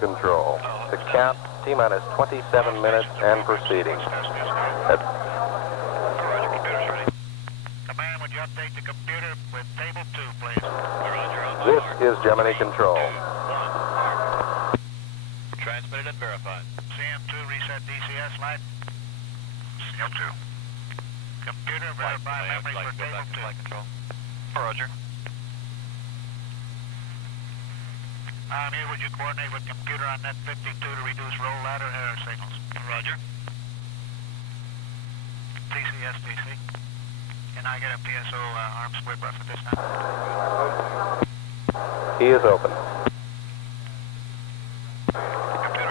control. To count, T-minus 27 minutes and proceeding. Command, would you update the computer with table 2, please? This is Gemini control. Transmitted and verified. CM2, reset DCS light. CM2. Computer, verify memory for table 2. Control. Roger. Here, would you coordinate with computer on net 52 to reduce roll ladder error signals? Roger. TCS, DC. Can I get a PSO arm split bus at this time? He is open.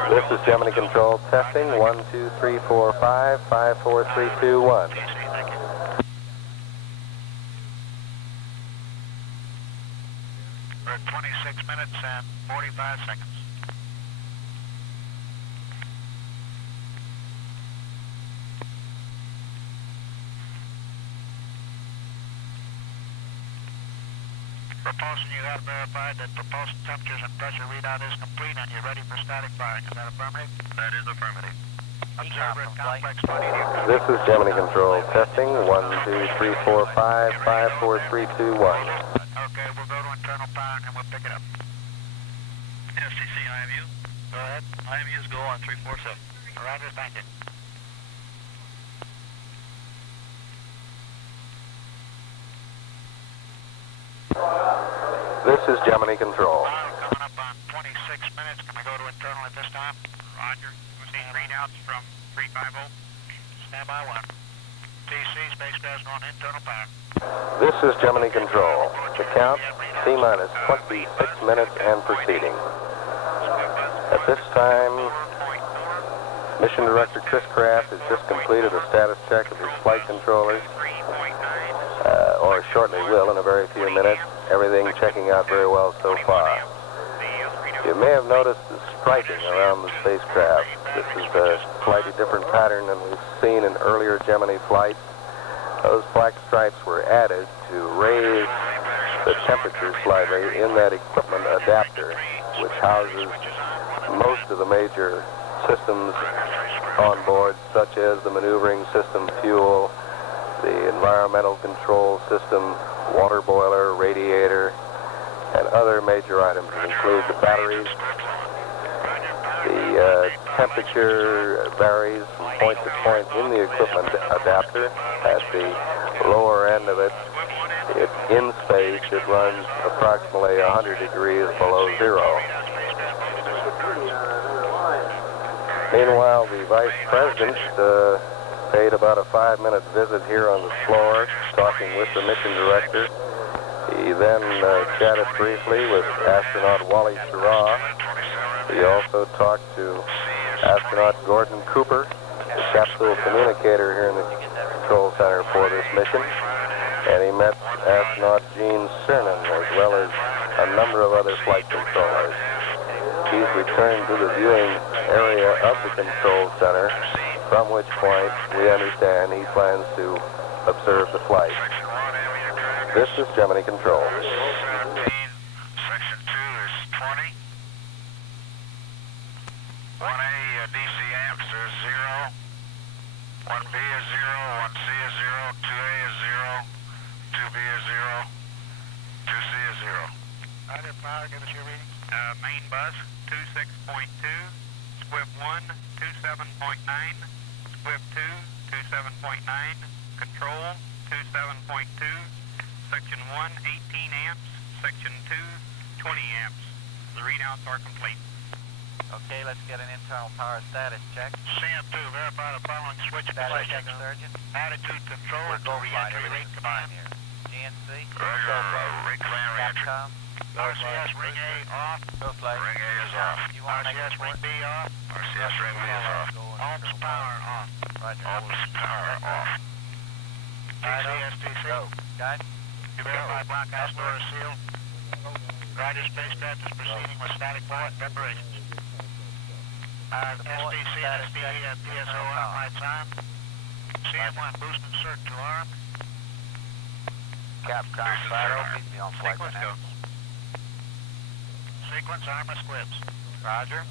This is Gemini control testing. 1, 2, 3, 4, 5, 5, 4, 3, 2, 1. We're at 26 minutes and 45 seconds. Propulsion, you have verified that propulsion temperatures and pressure readout is complete and you're ready for static firing. Is that affirmative? That is affirmative. Observer at complex 20. This is Gemini control testing. 1, 2, 3, 4, 5, 5, 4, 3, 2, 1. Okay, we'll go to internal power and we'll pick it up. FCC IMU. Go ahead. IMUs go on 347. Roger, thank you. This is Gemini control. Coming up on 26 minutes. Can we go to internal at this time? Roger. We'll see readouts from 350. Stand by 1. TC, spacecraft's going internal power. This is Gemini control. To count, T-minus 26 minutes and proceeding. At this time, Mission Director Chris Kraft has just completed a status check of his flight controllers, or shortly will in a very few minutes. Everything checking out very well so far. You may have noticed the striping around the spacecraft. This is a slightly different pattern than we've seen in earlier Gemini flights. Those black stripes were added to raise the temperature slightly in that equipment adapter, which houses most of the major systems on board, such as the maneuvering system, fuel, the environmental control system, water boiler, radiator, and other major items that include the batteries. The temperature varies from point to point in the equipment adapter. At the lower end of it, in space, it runs approximately 100 degrees below zero. Meanwhile, the Vice President paid about a 5-minute visit here on the floor, talking with the mission director. He then chatted briefly with astronaut Wally Schirra. He also talked to astronaut Gordon Cooper, the capsule communicator here in the control center for this mission. And he met astronaut Gene Cernan, as well as a number of other flight controllers. He's returned to the viewing area of the control center, from which point we understand he plans to observe the flight. This is Gemini control. Section 2 is 20. 1A DC amps are 0. 1B is 0. 1C is 0. 2A is 0. 2B is 0. 2C is 0. Either power, give us your reading. Main bus 26.2. Squib 1 27.9. Squib 2 27.9. Control 27.2. Section 1, 18 amps. Section 2, 20 amps. The readouts are complete. Okay, let's get an internal power status check. CM2, verify the following switch Status check, Surgeon. Attitude control We're to re-entry rate command. here. GNC. Rate command reentry. Capcom. RCS ring A off. Go flight. Ring A is off. You want to make RCS ring B off. RCS ring B is off. Alps power off. Roger. Alps power off. TCSTC. Go. Guide. You verify block house door is sealed. Rider spacecraft is proceeding with static flight preparations. SDC and SDE at PSO on lights on. CM1 boost insert to arm. Capcom. Fire. Keep me on flight. Sequence go. Sequence arm or squibs? Roger.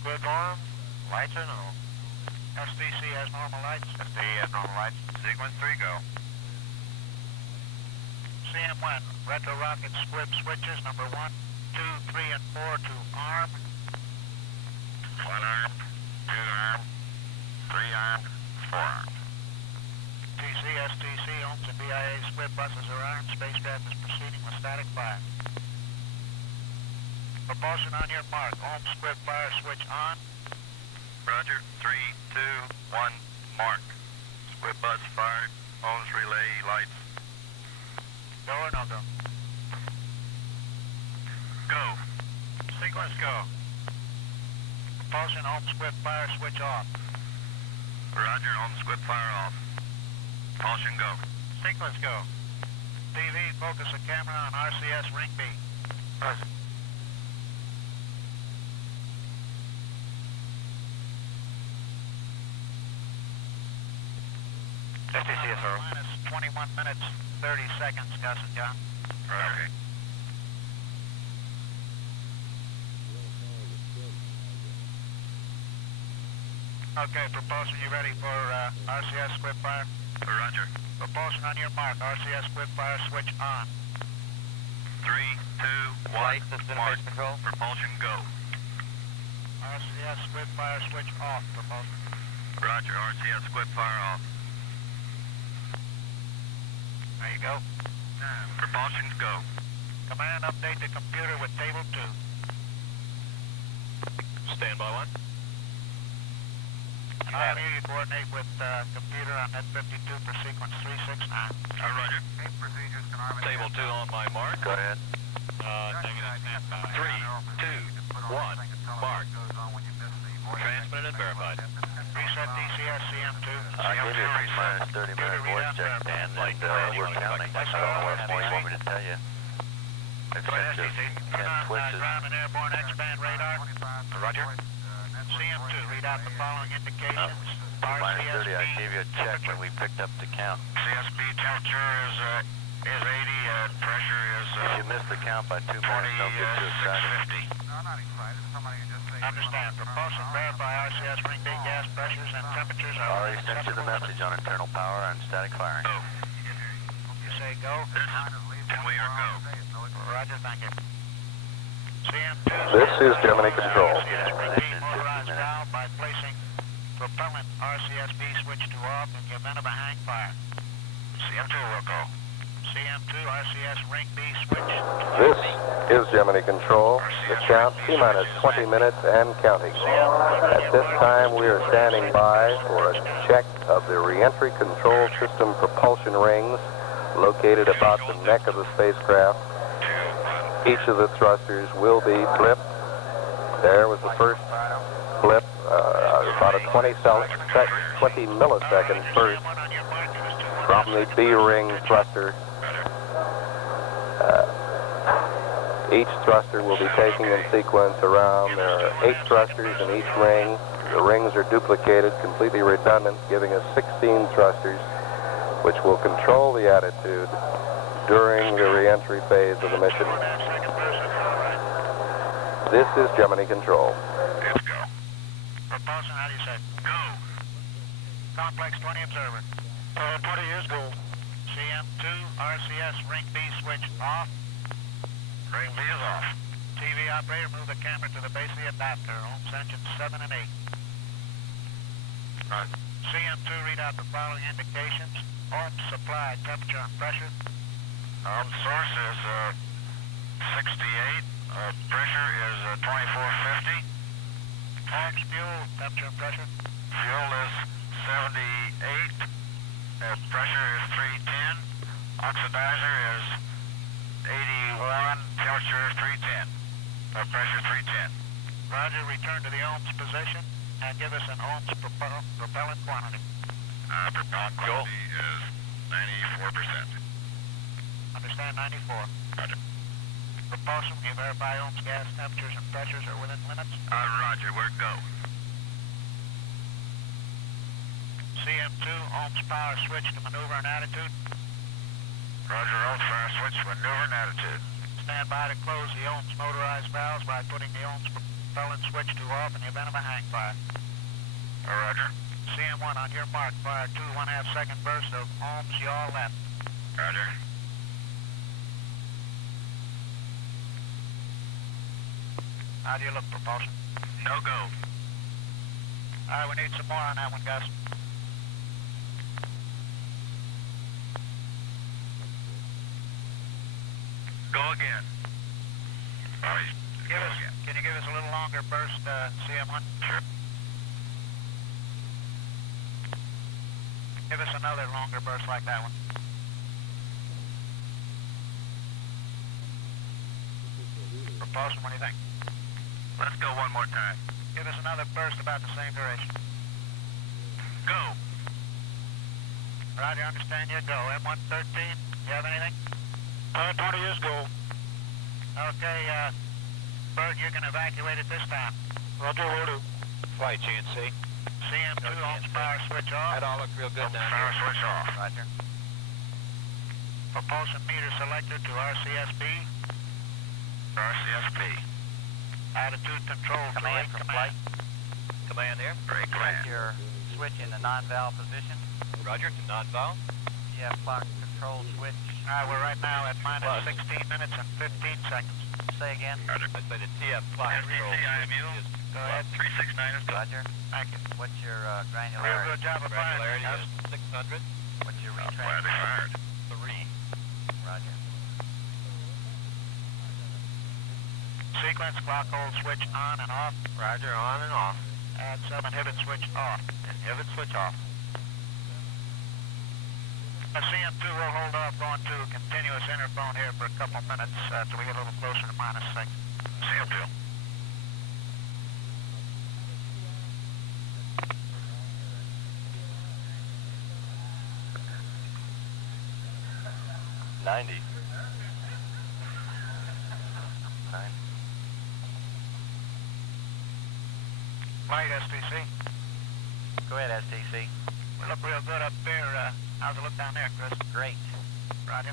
Squib arm, lights or no? SDC has normal lights. SDC has normal lights. Sequence 3, go. CM1, retro rocket squib switches, number 1, 2, 3, and 4 to arm. 1 arm, 2 arm, 3 arm, 4 arm. TC, STC, ohms and BIA squib buses are armed. Spacecraft is proceeding with static fire. Propulsion on your mark. Ohms squib fire switch on. Roger. 3, 2, 1, mark. Squib bus fired. Ohms relay lights. Go or no go? Go. Sequence go. Propulsion ohms squib fire switch off. Roger. Ohms squib fire off. Propulsion go. Sequence go. TV, focus the camera on RCS ring B. Roger. STCSO. Minus 21 minutes, 30 seconds, Gus and John. Okay. Okay, propulsion, you ready for RCS squib fire? Roger. Propulsion on your mark, RCS squib fire switch on. 3, 2, 1, Flight system mark. control. Propulsion go. RCS squib fire switch off, propulsion. Roger. RCS squib fire off. There you go. Propulsion go. Command, update the computer with table 2. Standby 1. And you coordinate with computer on net 52 for sequence 369. Roger. Table 2 on my mark. Go ahead. Negative standby. 3, 2, 1, mark. Transmitted and verified. Reset DCS CM2. I gave you a minus 30-minute voice check, Dan, and we're counting. I don't know what more you want me to tell you. I've sent you 10 twitches. Ground and airborne X-band radar. Roger. CM2, read out the following indications. Minus 30, I gave you a check when we picked up the count. CSB temperature is 80, pressure is If you miss the count by 2 minutes, don't get too excited. 650. Understand. Propulsion, verify RCS ring B gas pressures and temperatures are Already sent you the message on internal power and static firing. Go. You say go? And we are go. Roger, thank you. CM2. This is Gemini Control. RCS ring B motorized valve by placing propellant RCSB switch to off in the event of a hang fire. CM2 will go. CM2 RCS ring B switch to This off. is Gemini Control. The count, T-minus 20 minutes and counting. At this time, we are standing by for a check of the reentry control system propulsion rings located about the neck of the spacecraft. Each of the thrusters will be flipped. There was the first flip, about a 20 millisecond burst from the B-ring thruster. Each thruster will be taking in sequence around. There are 8 thrusters in each ring. The rings are duplicated, completely redundant, giving us 16 thrusters, which will control the attitude during the reentry phase of the mission. This is Gemini Control. Let's go. Propulsion, how do you say? Go. Complex 20 observer. 20 is go. CM2 RCS ring B switch off. Ring B is off. TV operator, move the camera to the base of the adapter. Ohms engines 7 and 8. Right. CM2, read out the following indications. Ohms supply, temperature and pressure. Source is 68. Pressure is 2450. Ohms fuel, temperature and pressure. Fuel is 78. Pressure is 310. Oxidizer is 81. Temperature is 310. Pressure 310. Roger, return to the ohms position and give us an ohms propellant quantity. Propellant quantity is 94%. Understand 94. Roger. Propulsion, can you verify ohms gas temperatures and pressures are within limits? Roger, we're go. CM2, ohms power switch to maneuver and attitude. Roger, ohms power switch, maneuver and attitude. stand by to close the Ohms motorized valves by putting the Ohms propellant switch to off in the event of a hang fire. Roger. CM1 on your mark, fire 2 1/2 second burst of Ohms yaw left. Roger. How do you look, propulsion? No go. All right, we need some more on that one, Gus. Go again. All right. Can you give us a little longer burst, CM1? Sure. Give us another longer burst like that one. Propulsion, what do you think? Let's go one more time. Give us another burst about the same duration. Go. Roger, understand you. Go. M113, you have anything? 20 is go. Okay, Bird, you can evacuate at this time. Roger, will do. Flight GNC. CM2, Ohms power switch off. That all looked real good down Power here. switch off. Roger. Propulsion meter selected to RCSB. RCSP. Attitude control to Command from flight. Command there. Great command. Your switch in the non-valve position. Roger, to non-valve. GF clock control switch. All right, we're right now at minus 16 minutes and 15 seconds. Say again. Roger. I say the TF clock control SDC IMU. is Go ahead. 369 is good. Roger. Thank you. What's your Real granularity? good job of firing. Granularity Gus. is 600. What's your Flat retrain? expired. 3. Roger. Sequence clock hold switch on and off. Roger, on and off. Add sub inhibit switch off. Inhibit switch off. CM2 will hold off going to continuous interphone here for a couple minutes till we get a little closer to minus 6. CM2. $90. Light STC. Go ahead, STC. We look real good up there. How's it look down there, Chris? Great. Roger.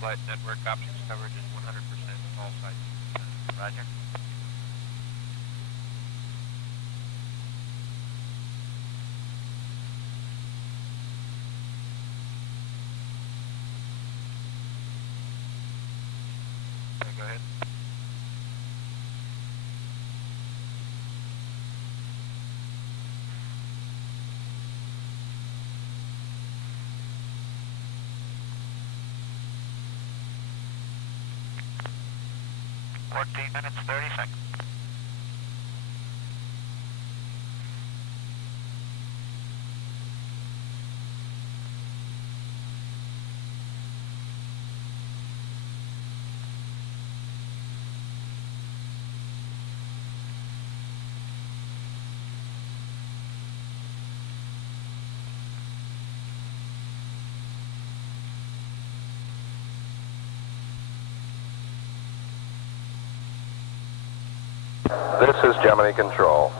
Flight network options coverage is 100% all sites. Roger. Okay, go ahead. Minutes, 30 seconds. This is Gemini Control.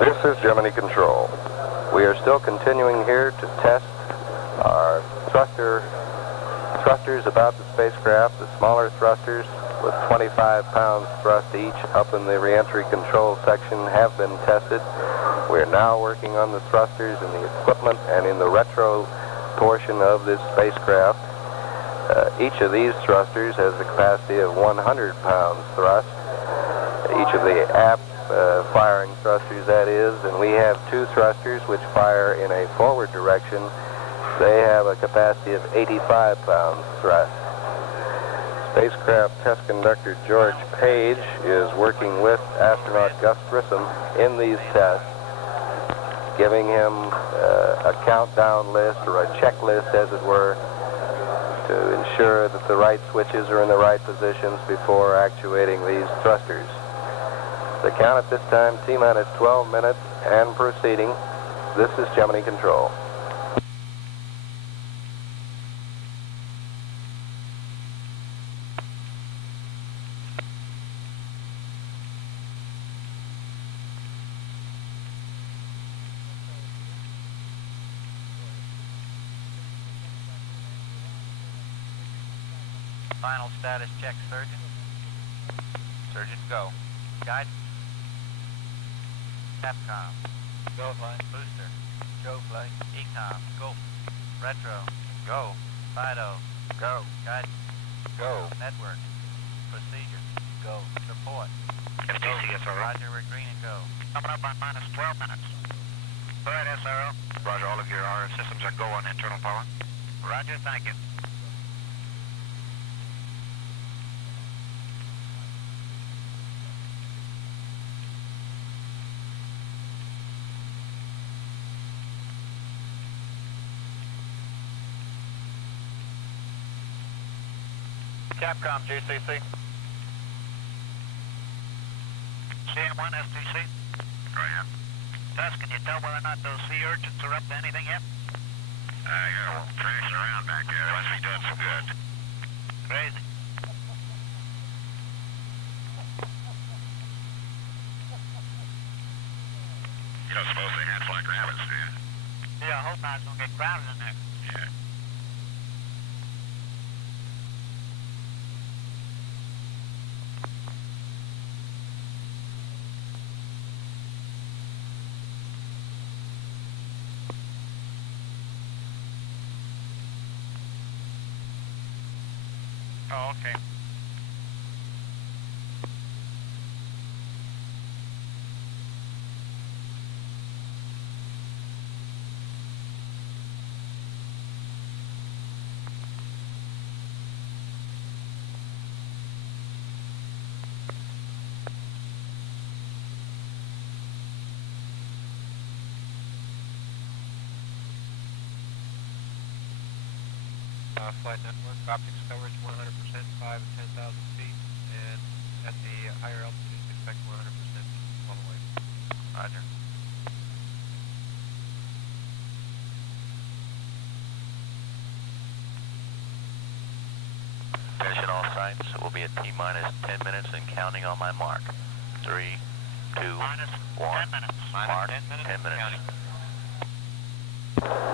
This is Gemini Control. We are still continuing here to test our thrusters about the spacecraft. The smaller thrusters with 25 pounds thrust each up in the reentry control section have been tested. We are now working on the thrusters in the equipment and in the retro portion of this spacecraft. Each of these thrusters has the capacity of 100 pounds thrust. Each of the aft firing thrusters, that is, and we have two thrusters which fire in a forward direction. They have a capacity of 85 pounds thrust. Spacecraft test conductor George Page is working with astronaut Gus Grissom in these tests, giving him a countdown list or a checklist, as it were, to ensure that the right switches are in the right positions before actuating these thrusters. The count at this time, T-minus 12 minutes and proceeding. This is Gemini Control. Final status check, Surgeon. Surgeon, go. Guidance. Capcom. Go, flight. Booster. Go, flight. Ecom. Go. Retro. Go. Fido. Go. Guidance. Go. Network. Procedure. Go. Support. FTC, SRO. Roger, we're green and go. Coming up on minus 12 minutes. Go ahead, SRO. Roger, all of your RF systems are go on internal power. Roger, thank you. Capcom, GCC. CM1, STC. Go ahead. Tess, can you tell whether or not those sea urchins are up to anything yet? Yeah, we're trashing around back there. They must be doing some good. Crazy. You don't suppose they hatch like rabbits, do you? Yeah, I hope not. It's going to get crowded in there. Yeah. Oh, okay. Flight network, optics coverage 100%, 5 and 10,000 feet, and at the higher altitudes expect 100% all the way. Roger. Attention all sites, we'll be at T-minus 10 minutes and counting on my mark. 3, 2, Minus 1. 10 minutes. Mark, 10 minutes. 10 minutes. Counting.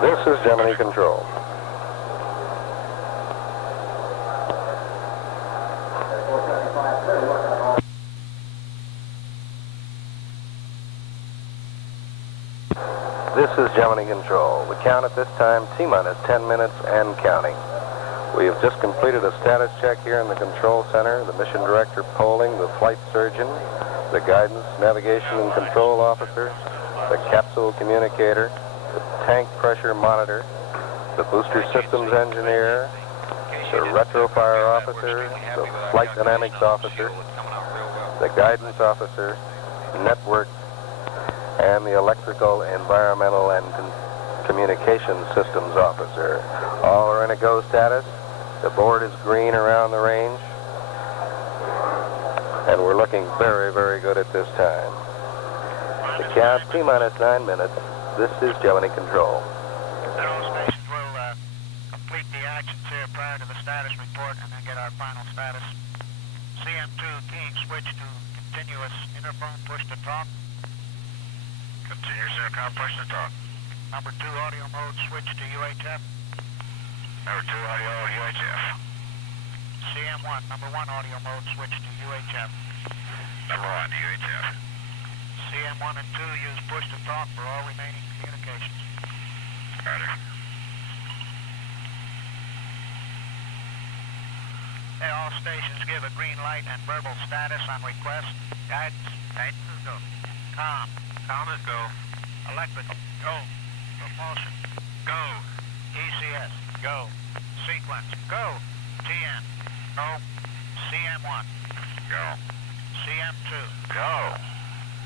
This is Gemini Control. This is Gemini Control. The count at this time, T-minus 10 minutes and counting. We have just completed a status check here in the control center. The mission director polling, the flight surgeon, the guidance, navigation and control officer, the capsule communicator, the tank pressure monitor, the booster systems engineer, the retrofire officer, the flight dynamics officer, the guidance officer, network, and the electrical, environmental, and communication systems officer. All are in a go status. The board is green around the range, and we're looking very, very good at this time. The count, T-minus 9 minutes. This is Gemini Control. All stations will complete the actions here prior to the status report and then get our final status. CM2 keying switch to continuous interphone push to talk. Continuous intercom push to talk. Number 2 audio mode switch to UHF. Number 2 audio UHF. CM1, number 1 audio mode switch to UHF. Number 1 UHF. CM1 and 2 use push to talk for all remaining communications. Roger. Hey, all stations give a green light and verbal status on request. Guidance. Guidance is go. Com. Com is go. Electrical. Go. Propulsion. Go. ECS. Go. Sequence. Go. TN. Go. CM1. Go. CM2. Go.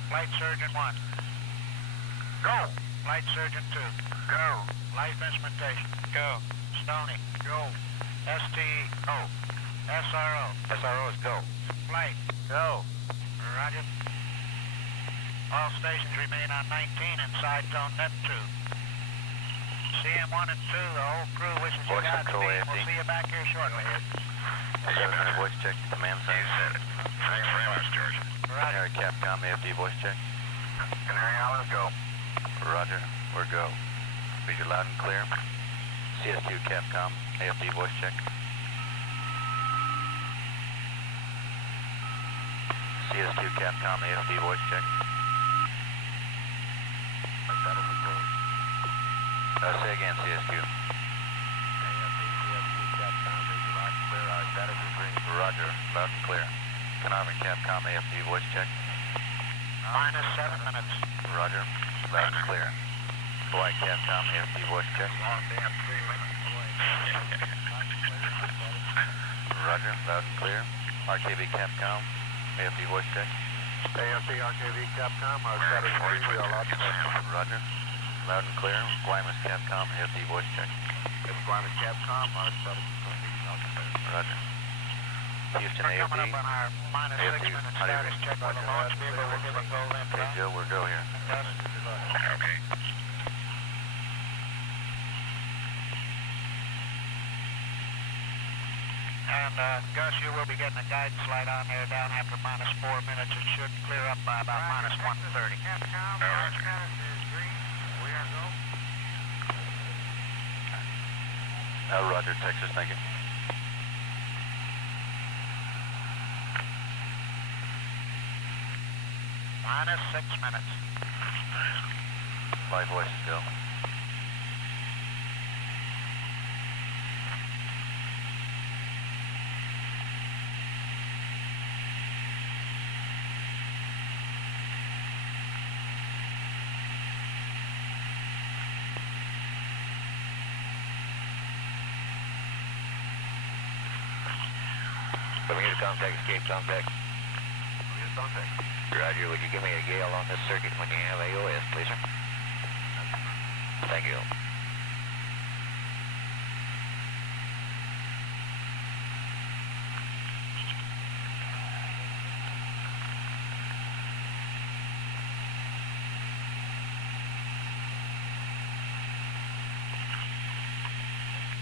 Flight Surgeon 1. Go. Flight Surgeon 2. Go. Life Instrumentation. Go. Stoney. Go. STE. Go. SRO. SRO is go. Flight. Go. Roger. All stations remain on 19 inside zone net 2. CM1 and 2, the whole crew wishes you Voice Godspeed. control, AFD. We'll see you back here shortly. 7-minute voice check to command You center. said it. Thanks very much, George. Canary Capcom AFD voice check. Canary Island, go. Roger, we're go. Read you loud and clear. CS2 Capcom AFD voice check. CS2 Capcom AFD voice check. Say again, CSQ. AFD, CSQ Capcom, read you loud and clear. Our status is green. Roger, loud and clear. Carnarvon Capcom AFD voice check. Minus 7 minutes. Roger, loud and clear. Hawaii Capcom AFD voice check. Long damn 3 minutes. Roger, loud and clear. RKV Capcom AFD voice check. AFD, RKV, Capcom, our status is green. We are loud and clear. Roger, loud and clear. Guaymas Capcom AFD voice check. Guaymas Capcom, our status is green. Roger. Houston We're coming AFD. up on our minus 6 AFD, minute how do you status read? check on the launch vehicle. We'll give a go then. Hey Joe, we're go here. Okay. And Gus, you will be getting a guidance light on there down after minus 4 minutes. It should clear up by about minus 1:30. Capcom, our status is green. We are go. Roger, Texas, thank you. Minus 6 minutes. 5 voices still. Let me get a contact, escape contact. Contact. Roger, would you give me a gale on this circuit when you have AOS, please, sir? Thank you.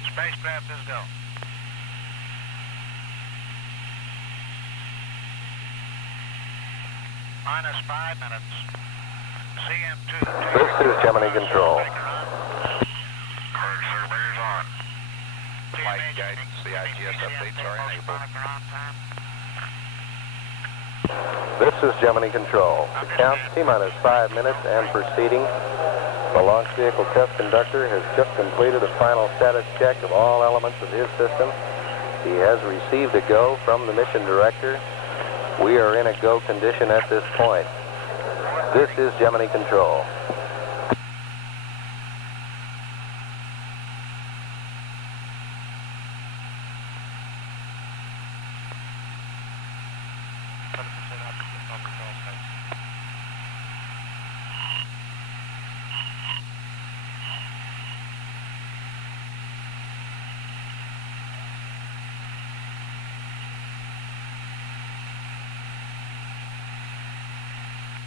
Spacecraft is go. Minus 5 minutes. CM2. This is Gemini Control. Current surveyors on. Flight guidance, the ITS updates are enabled. This is Gemini Control. The count T-minus 5 minutes and proceeding. The launch vehicle test conductor has just completed a final status check of all elements of his system. He has received a go from the mission director. We are in a go condition at this point. This is Gemini Control.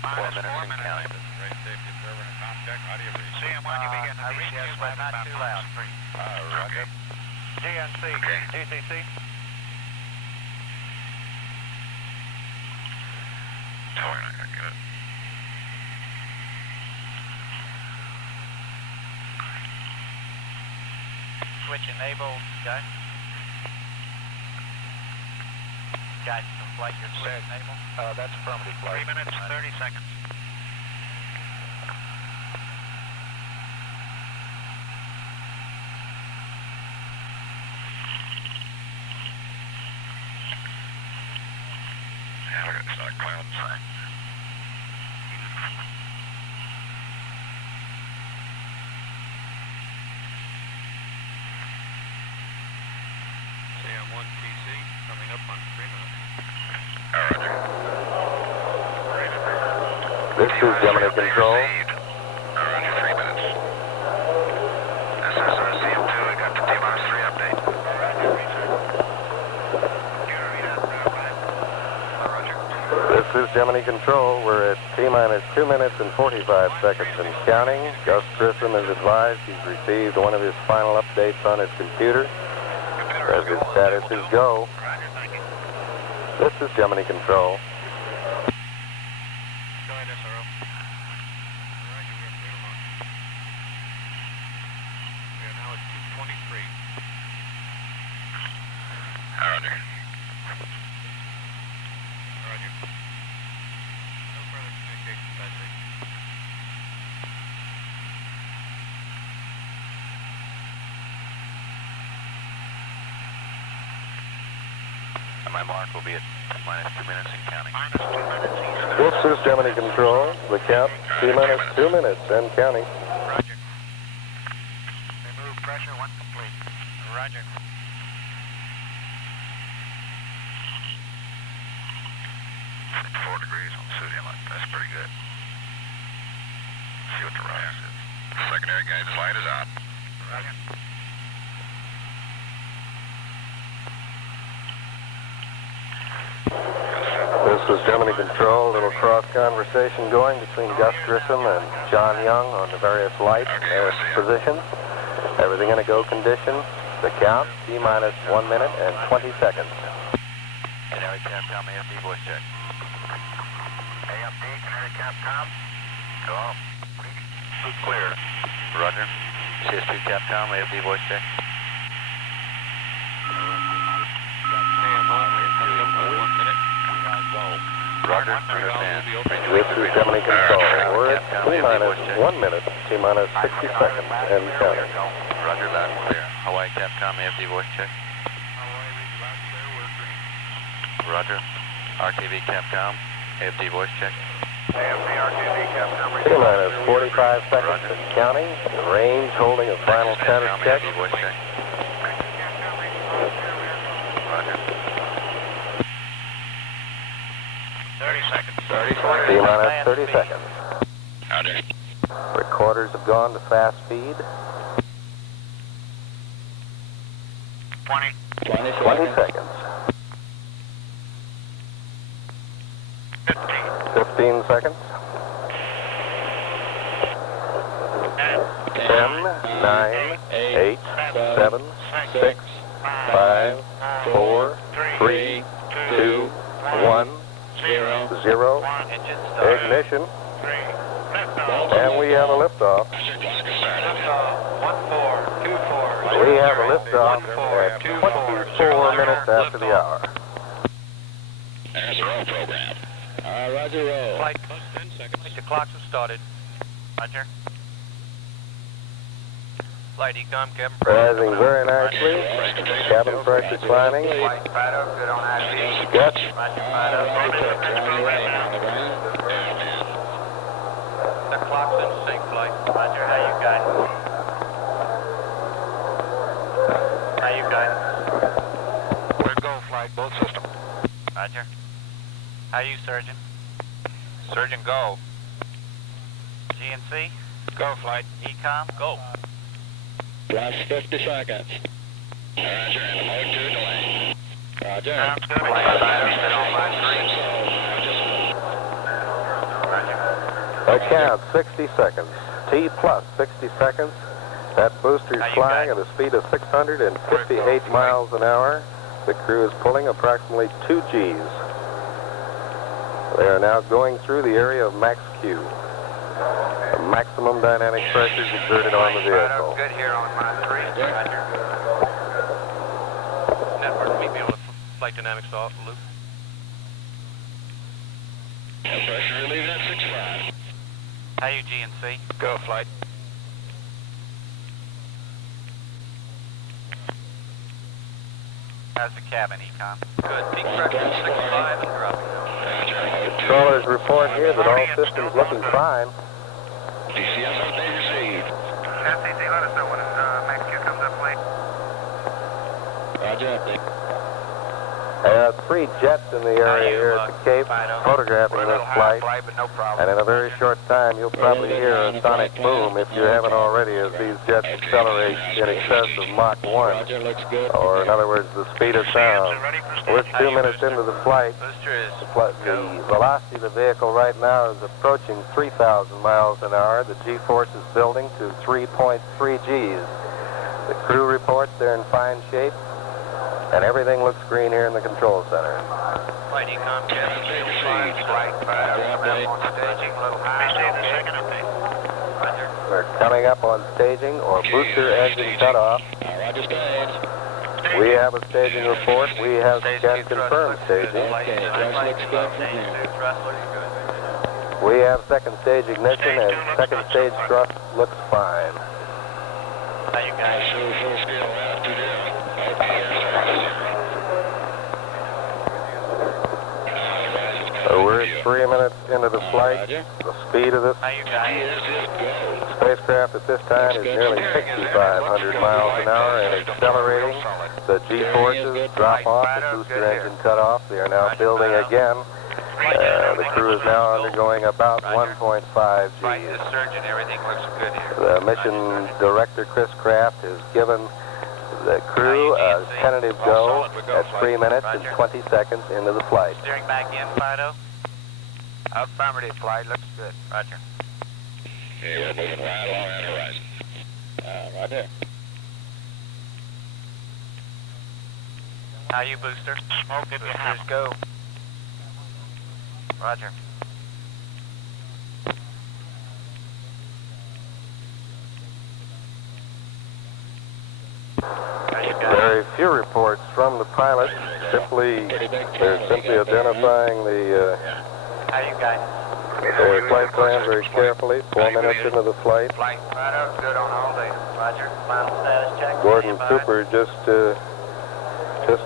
Minus 4 minutes and minutes. counting. Safety observer and contact, audio read. CM1, you begin the DCS but not too loud. Roger. GNC, Okay. DCC. No, we're not gonna get it. Switch enabled, guy. Guidance from flight, your switch enabled. That's affirmative 3 minutes, 30 seconds. Yeah, we're gonna start cloud sign. CM1 TC coming up on 3 minutes. Roger. This is Gemini Control. Roger, 3 minutes. This is CM2, we got the T-minus 3 update. Roger. This is is Gemini Control. We're at T-minus 2 minutes and 45 seconds and counting. Gus Grissom is advised he's received one of his final updates on his computer. As his status is go. This is Gemini Control. Go ahead, SRO. Roger, we are clear to launch. We are now at 223. Roger. Roger. No further communication passing. And my mark will be at minus 2 minutes and counting. This is Gemini Control. The count, T-minus 2 minutes and counting. Roger. Remove pressure once complete. Roger. 4 degrees on the suit inlet. That's pretty good. See what the rise is. Secondary guidance light is on. Roger. This is Gemini Control. A little cross conversation going between Gus Grissom and John Young on the various light positions. Everything in a go condition. The count, T-minus 1 minute and 20 seconds. Canary Capcom AFD voice check. AFD, Canary Capcom. Go. Clear. Roger. CS2 Capcom AFD voice check. Roger, understand. This is Gemini Control. We're at T-minus 1 minute, T-minus 60 seconds and counting. Roger, loud and clear. Hawaii Capcom AFD voice check. Roger. RTV Capcom AFD voice check. AFD, RTV, Capcom. T-minus 45 seconds and counting. Range holding a final status Capcom check. AFD voice check. Roger. 30 seconds. T-minus 30 seconds. Roger. Recorders have gone to fast feed. 20. 20 seconds. 15 seconds. 10, 9, 8, 7, 6, 5, 4, 3, 2, 1, 0. Ignition. And we have a liftoff. We have a liftoff at 24 minutes after the hour. There's the roll program. Roger, roll. Flight 10 seconds. The clocks have started. Roger. Flight Ecom, cabin Rising very nicely. Cabin pressure climbing. Flight Fido, good on IV. Gus. Roger, Fido. The clock's in sync, flight. Roger, how you guiding? How you guiding? We're go, flight, both systems. Roger. How you, Surgeon? Surgeon, go. GNC? Go, flight. Ecom, go. Last 50 seconds. Roger, and mode 2 delay. Roger. Sounds good. Flight Fido, good on line 3. The count, 60 seconds. T plus 60 seconds. That booster's flying at a speed of 658 miles an hour. The crew is pulling approximately 2 Gs. They are now going through the area of max Q. The maximum dynamic pressure is exerted on the vehicle. Good here on line 3. Roger. Network, meet me on the flight dynamics off loop. Pressure relieving at 6.5. How you, GNC? Go, flight. How's the cabin, Ecom? Good. Peak pressure 6.5 and dropping. Controllers report here that all systems looking fine. DCS update received. FCC, let us know when max Q comes up, please. Roger, update. Three jets in the area here at the Cape photographing this flight. But no problem. And in a very short time, you'll probably hear a sonic boom, if you haven't already, as these jets accelerate in excess of Mach 1. Roger, looks good. Or, in other words, the speed of sound. We're 2 minutes into the flight. The velocity of the vehicle right now is approaching 3,000 miles an hour. The G-force is building to 3.3 Gs. The crew reports they're in fine shape, and everything looks green here in the control center. Flight Econ 5, flight 5, on staging, low high, Roger. We're coming up on staging or booster engine cutoff. Roger, stage. We have a staging report. We have can confirm staging. Okay, thrust looks good from here. Thrust looks good. We have second stage ignition, and second stage thrust looks fine. How you guys? Full scale out to there. We're 3 minutes into the flight. The speed of this How you guys? spacecraft at this time is nearly 6,500 miles an hour and accelerating. The G-forces drop off, the booster engine cut off. They are now building again. The crew is now undergoing about 1.5 Flight Gs. surgeon, everything looks good here. The mission director, Chris Kraft, has given the crew a tentative go at 3 minutes and 20 seconds into the flight. Steering back in, Fido. Affirmative, flight looks good. Roger. Okay, we're moving right along that horizon. Roger. How you, booster? Smoke if you have. Go. Roger. Very few reports from the pilot. They're simply identifying How you guys? their flight plan very carefully. 4 minutes into the flight. Flight Fido, good on all data. Roger. Final status check. Gordon Stand by. Cooper just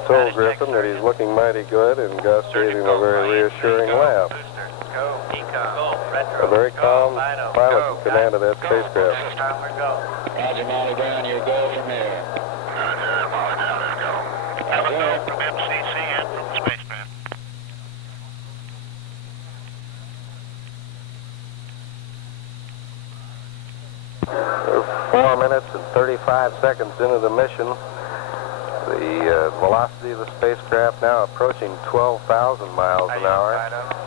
told Griffin that he's looking mighty good, and Gus gave him a very reassuring laugh. Booster. Go. Econ. Go. Retro. A very calm Go. Fido. pilot Go. in command of that spacecraft. Time we go. Roger, Molly Brown, you go from here. Have a go from MCC and from the spaceman. We're 4 minutes and 35 seconds into the mission. The velocity of the spacecraft now approaching 12,000 miles an hour.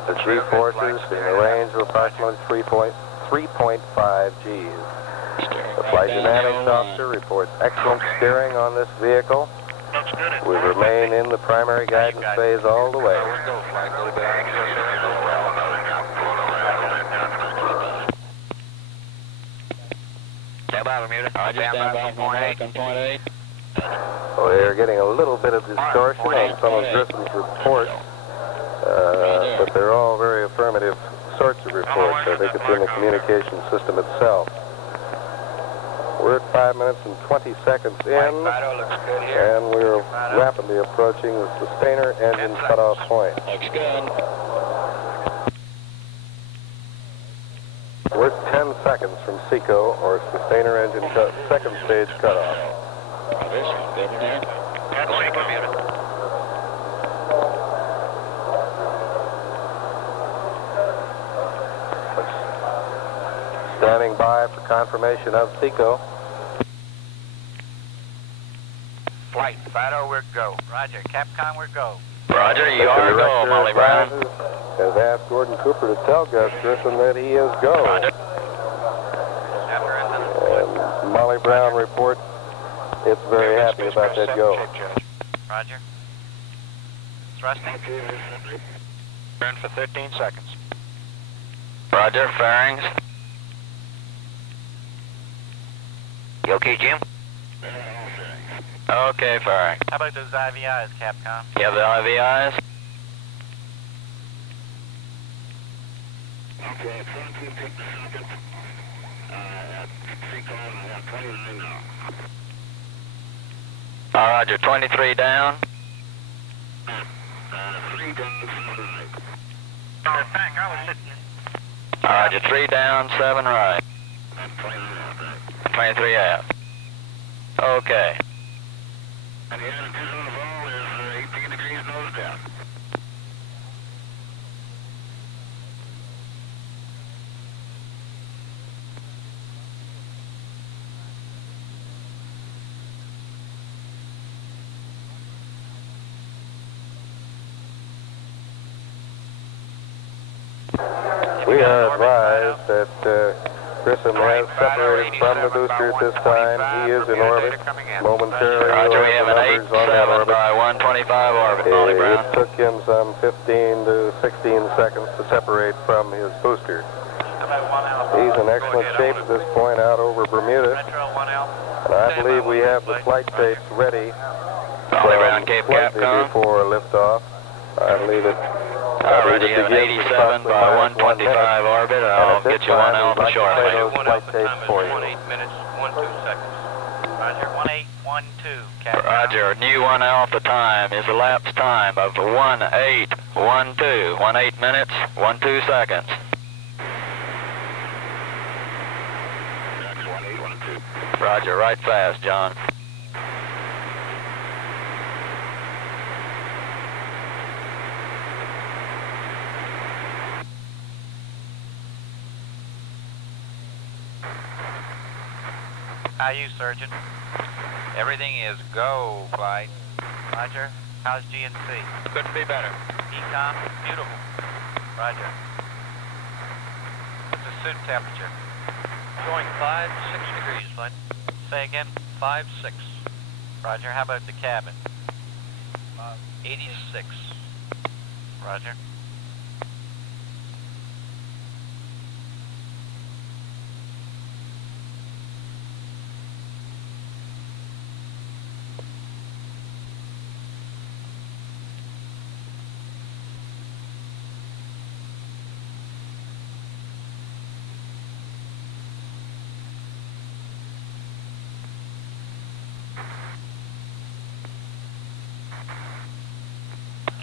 The G-forces in a range of approximately 3.5 Gs. The flight dynamics officer reports excellent steering on this vehicle. Looks good. We remain in the primary guidance phase all the way. Stand by, Bermuda. Roger, stand by from Mark on point 8. We're getting a little bit of distortion on some of Griffin's reports, but they're all very affirmative sorts of reports. I think it's in the communication system itself. We're at 5 minutes and 20 seconds in, Fido looks good here. and we're rapidly approaching the sustainer engine cutoff point. Looks good. We're 10 seconds from SECO, or sustainer engine second stage cutoff. Roger, good from here. That's safe, Bermuda. Standing by for confirmation of SECO. Flight Fido, we're go. Roger. Capcom, we're go. Roger, you The are go, director Molly Brown. has asked Gordon Cooper to tell Gus Griffin that he is go. Roger. After into the And Molly Brown reports it's very happy about that go. Roger. Thrusting. Burn for 13 seconds. Roger, fairings. You okay, Jim? Okay, fairing. How about those IVIs, Capcom? You have the IVIs? Okay, 17 seconds. At 3 call, I have 29 now. Roger, 23 down. 3 down, 7 right. Back, I was listening. Roger, 3 down, 7 right. 29 out there. 23 out. Okay. And the attitude on the ball is 18 degrees nose down. We are advised that Grissom has separated from the booster at this time. He is in orbit. Momentarily, Roger, we have an numbers on that 8-7 orbit. by 125 orbit, Molly Brown. It took him some 15 to 16 seconds to separate from his booster. He's in excellent shape at this point out over Bermuda. And I believe we have the flight tapes ready Molly Brown, Cape slightly Capcom. before liftoff. I believe it. Alrighty, you have an 87 by 125 orbit. I'll get you 1 alpha shortly. Flight tapes for you. 8 minutes, 12 seconds. Roger, 1812, Capcom. Roger, new 1 alpha time is elapsed time of 1812. 18 minutes, 12 seconds. Roger, right fast, John. How are you, Surgeon? Everything is go, flight. Roger. How's GNC? Couldn't be better. Econ? Beautiful. Roger. What's the suit temperature? Going 5-6 degrees, flight. Say again? 5-6. Roger. How about the cabin? 86. Roger.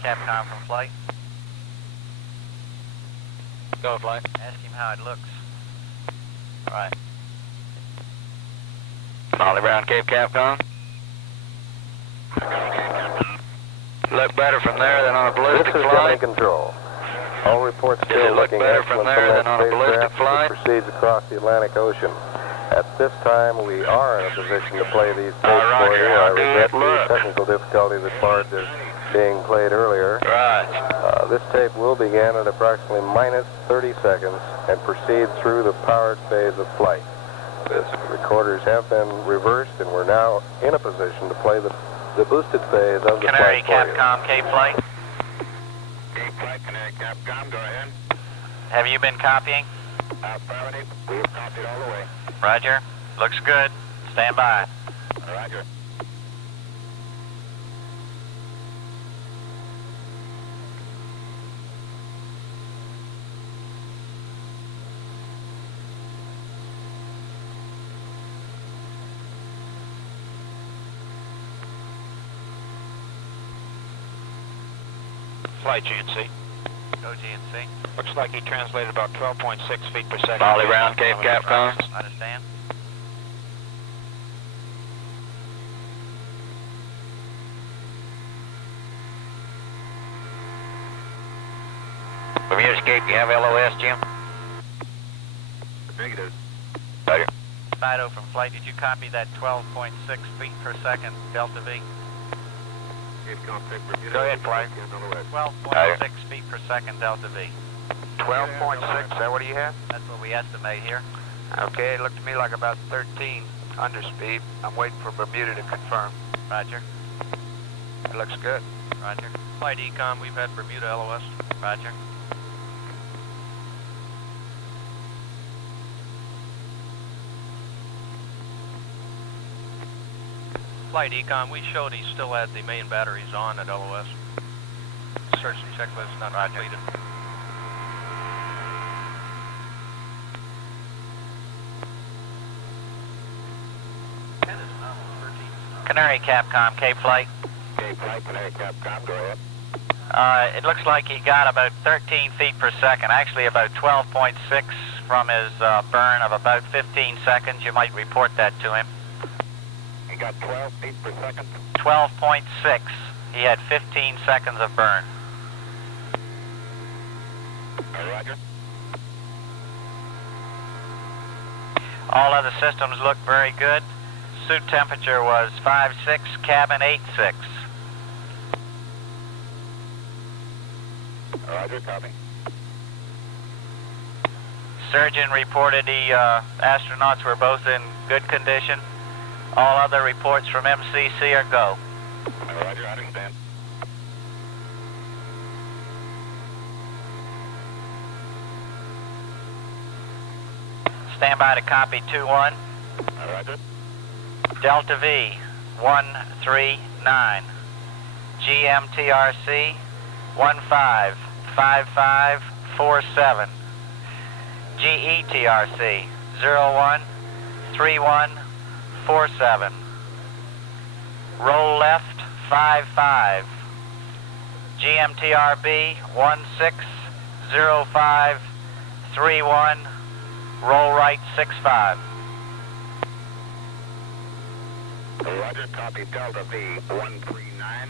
Capcom from flight. Go, flight. Ask him how it looks. All right. Molly Brown, Cape Capcom. Look better from there than on a This ballistic is flight. Gemini Control. All reports Does still it look looking better excellent from there that than on a ballistic spacecraft flight? that proceeds across the Atlantic Ocean. At this time, we are in a position to play these tapes All right, for you. how I do regret it look? the technical difficulty that barred this being played earlier. Right. This tape will begin at approximately minus 30 seconds and proceed through the powered phase of flight. The recorders have been reversed, and we're now in a position to play the boosted phase of the Canary, flight for you. Capcom, Cape flight. Cape flight, Canary Capcom, go ahead. Have you been copying? Affirmative, we have copied all the way. Roger. Looks good. Stand by. Roger. Flight GNC. Go GNC. Looks like he translated about 12.6 feet per second. Molly Brown, Cape Capcom. Understand? Bermuda escape, you have LOS, Jim? Negative. Roger. Fido from flight, did you copy that 12.6 feet per second Delta V? Go ahead, flight. 12.6 feet per second Delta V. 12.6, is that what you have? That's what we estimate here. Okay, it looked to me like about 13 underspeed. I'm waiting for Bermuda to confirm. Roger. It looks good. Roger. Flight Econ, we've had Bermuda LOS. Roger. Flight Econ, we showed he still had the main batteries on at LOS. Search and checklist not completed. Canary Capcom, Cape flight. Cape flight, Canary Capcom, go ahead. It looks like he got about 13 feet per second, actually about 12.6 from his burn of about 15 seconds. You might report that to him. He got 12 feet per second. 12.6. He had 15 seconds of burn. Roger. All other systems look very good. Suit temperature was 5.6, cabin 8.6. Roger, copy. Surgeon reported the astronauts were both in good condition. All other reports from MCC are go. Roger, I understand. Stand by to copy 2-1. Roger. Delta V 139. GMTRC 155547. GETRC 013147. Roll left 55. GMTRB 160531. Roll right 65. Roger, copy Delta V 139.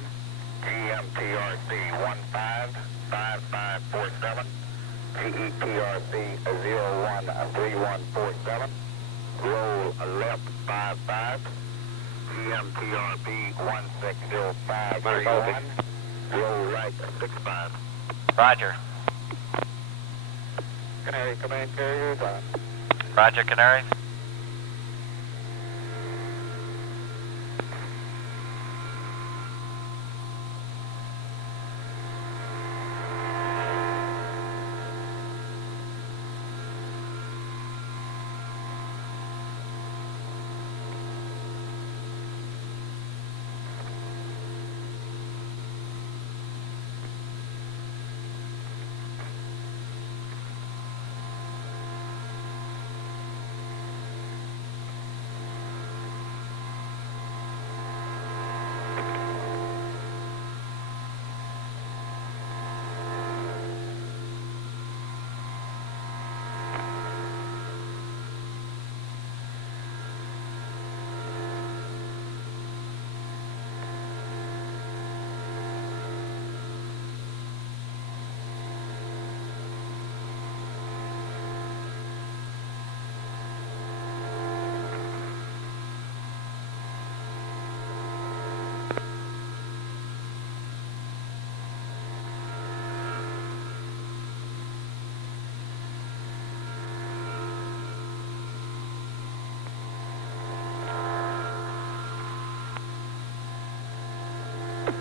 GMTRC 155547. GETRC 013147. Roll left 55. GMTRB 160531. Roll right 65. Roger. Canary, command carriers on. Roger, Canary.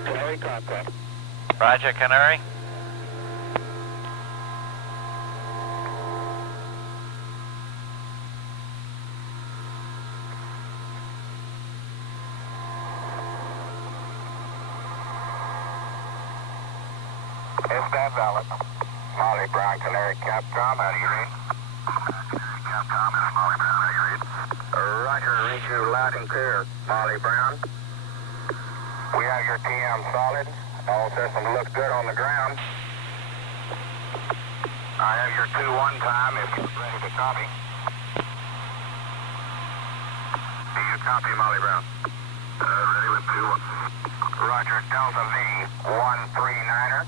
Canary, contact. Roger, Canary. Stand valid. Molly Brown, Canary, Capcom, how do you read? Canary, Capcom, this is Molly Brown, how do you read? Roger, read you loud and clear, Molly Brown. We have your TM solid. All systems look good on the ground. I have your 2-1 time if you're ready to copy. Do you copy, Molly Brown? Ready with 2-1. Roger, Delta V 139er.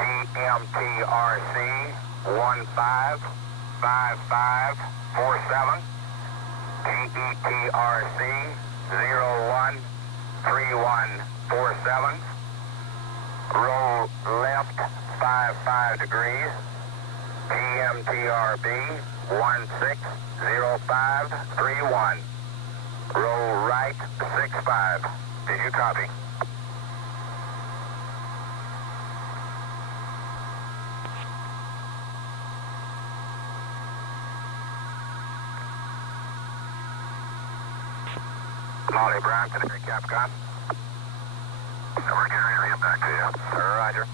GMTRC 155547. GETRC 013147. Roll left 55 degrees. GMTRB 160531. Roll right 65. Did you copy? Molly Brown, Canary, Capcom. We're getting ready to get back to you. Roger.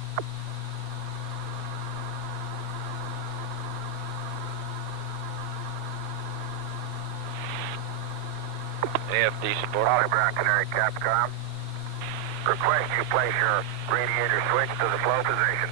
AFD support. Molly Brown, Canary, Capcom. Request you place your radiator switch to the flow position.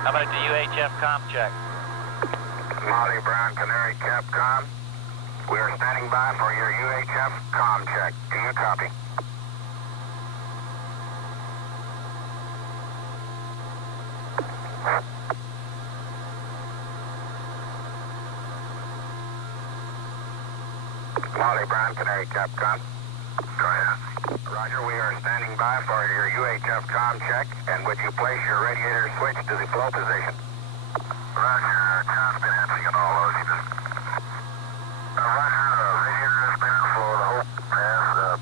How about the UHF comm check? Molly Brown, Canary Capcom. We are standing by for your UHF comm check. Do you copy? Molly Brown, Canary Capcom. Go ahead. Roger, we are standing by for your UHF comm check, and would you place your radiator switch to the flow position? Roger, John's been hensing on all those. Roger, the radiator has been for the whole pass.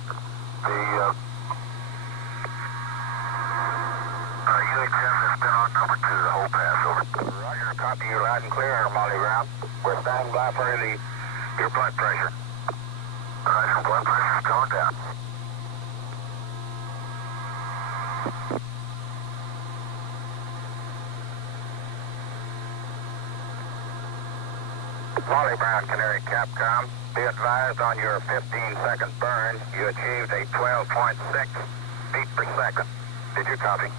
UHF has been on number 2 the whole pass, over. Roger, copy you loud and clear, Molly Brown. We're standing by for your blood pressure. Roger, blood pressure's going down. Molly Brown, Canary Capcom. Be advised on your 15-second burn, you achieved a 12.6 feet per second. Did you copy?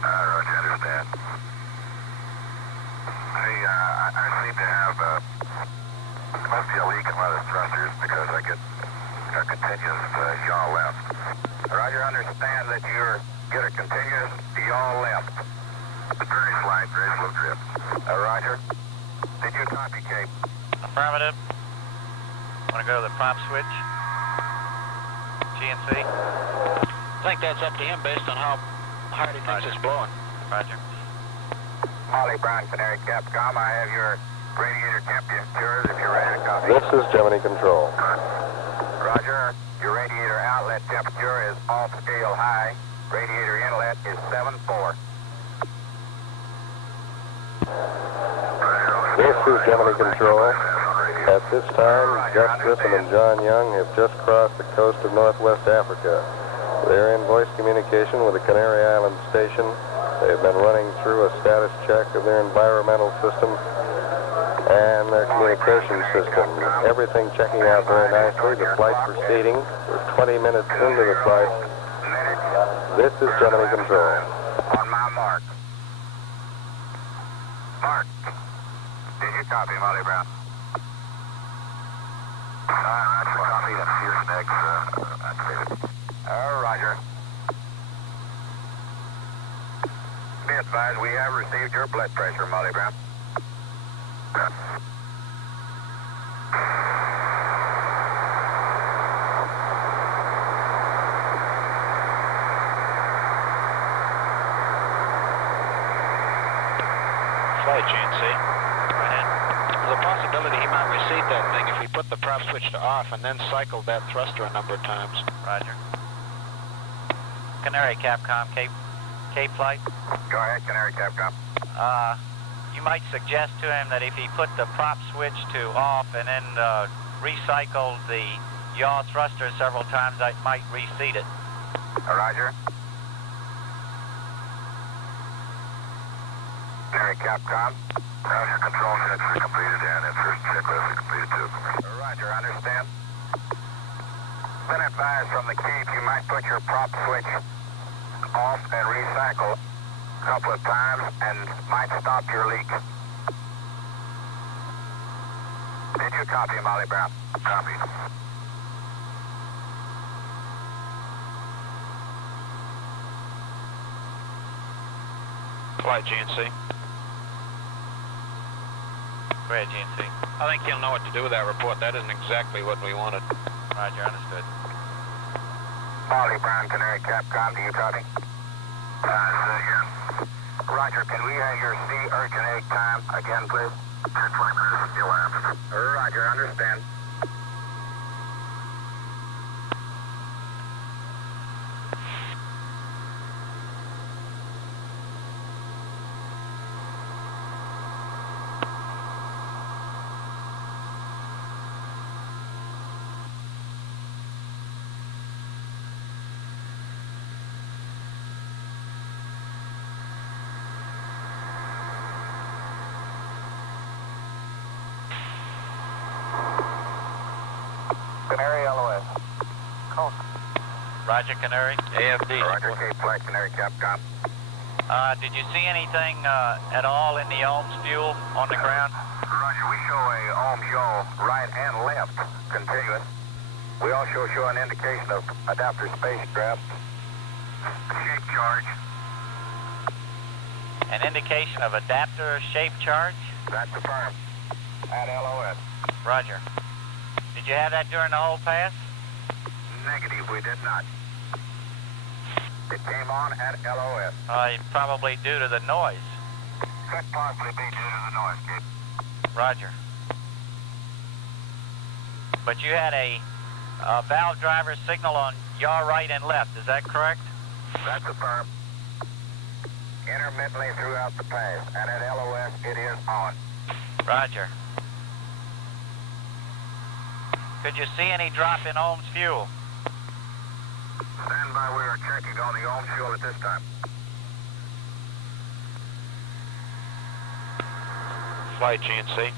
Roger, understand. I seem to have, it must be a leak in one of the thrusters because I get a continuous yaw left. Roger, understand that you get a continuous yaw left. Very slight, very slow trip. Roger. Did you copy, Cape? Affirmative. Want to go to the prop switch? GNC? I think that's up to him based on how hard he thinks it's blowing. Roger. Molly Brown, Canary Capcom. I have your radiator temperatures if you're ready to copy. This is Gemini Control. Roger. Your radiator outlet temperature is off scale high. Radiator inlet is 7.4. This is Gemini Control. At this time, Gus Griffin and John Young have just crossed the coast of Northwest Africa. They're in voice communication with the Canary Island station. They've been running through a status check of their environmental system and their communication system. Everything checking out very nicely. The flight proceeding. We're 20 minutes into the flight. This is Gemini Control. On my mark. Mark. Did you copy, Molly Brown? That's a copy. That's your next. Roger. Be advised, we have received your blood pressure, Molly Brown. Flight, GNC. Go ahead. There's a possibility he might reseat that thing if we put the prop switch to off and then cycled that thruster a number of times. Roger. Canary Capcom, Cape Flight. Go ahead, Canary Capcom. You might suggest to him that if he put the prop switch to off and then recycled the yaw thruster several times, I might reseat it. Roger. Canary Capcom. Roger, control checks are completed and first checklist is completed too. Roger, understand. Been advised from the Cape you might put your prop switch off and recycle a couple of times and might stop your leak. Did you copy, Molly Brown? Copy. Flight, GNC. Go ahead, GNC. I think he'll know what to do with that report. That isn't exactly what we wanted. Roger, understood. Molly Brown, Canary Capcom, do you copy? Yes. Roger, can we have your sea urchin egg time again, please? 10, 20 minutes elapsed. Roger, understand. Canary LOS. Roger, Canary. AFD. Roger, Cape Flight, Canary Capcom. Did you see anything at all in the ohms fuel on the ground? Roger, we show a ohms yaw right and left continuous. We also show an indication of adapter spacecraft shape charge. An indication of adapter shape charge? That's affirmed at LOS. Roger. Did you have that during the whole pass? Negative, we did not. It came on at LOS. Probably due to the noise. Could possibly be due to the noise, Cape. Roger. But you had a valve driver signal on yaw right and left, is that correct? That's affirmed. Intermittently throughout the pass, and at LOS it is on. Roger. Could you see any drop in ohms fuel? Stand by, we are checking on the ohms fuel at this time. Flight GNC.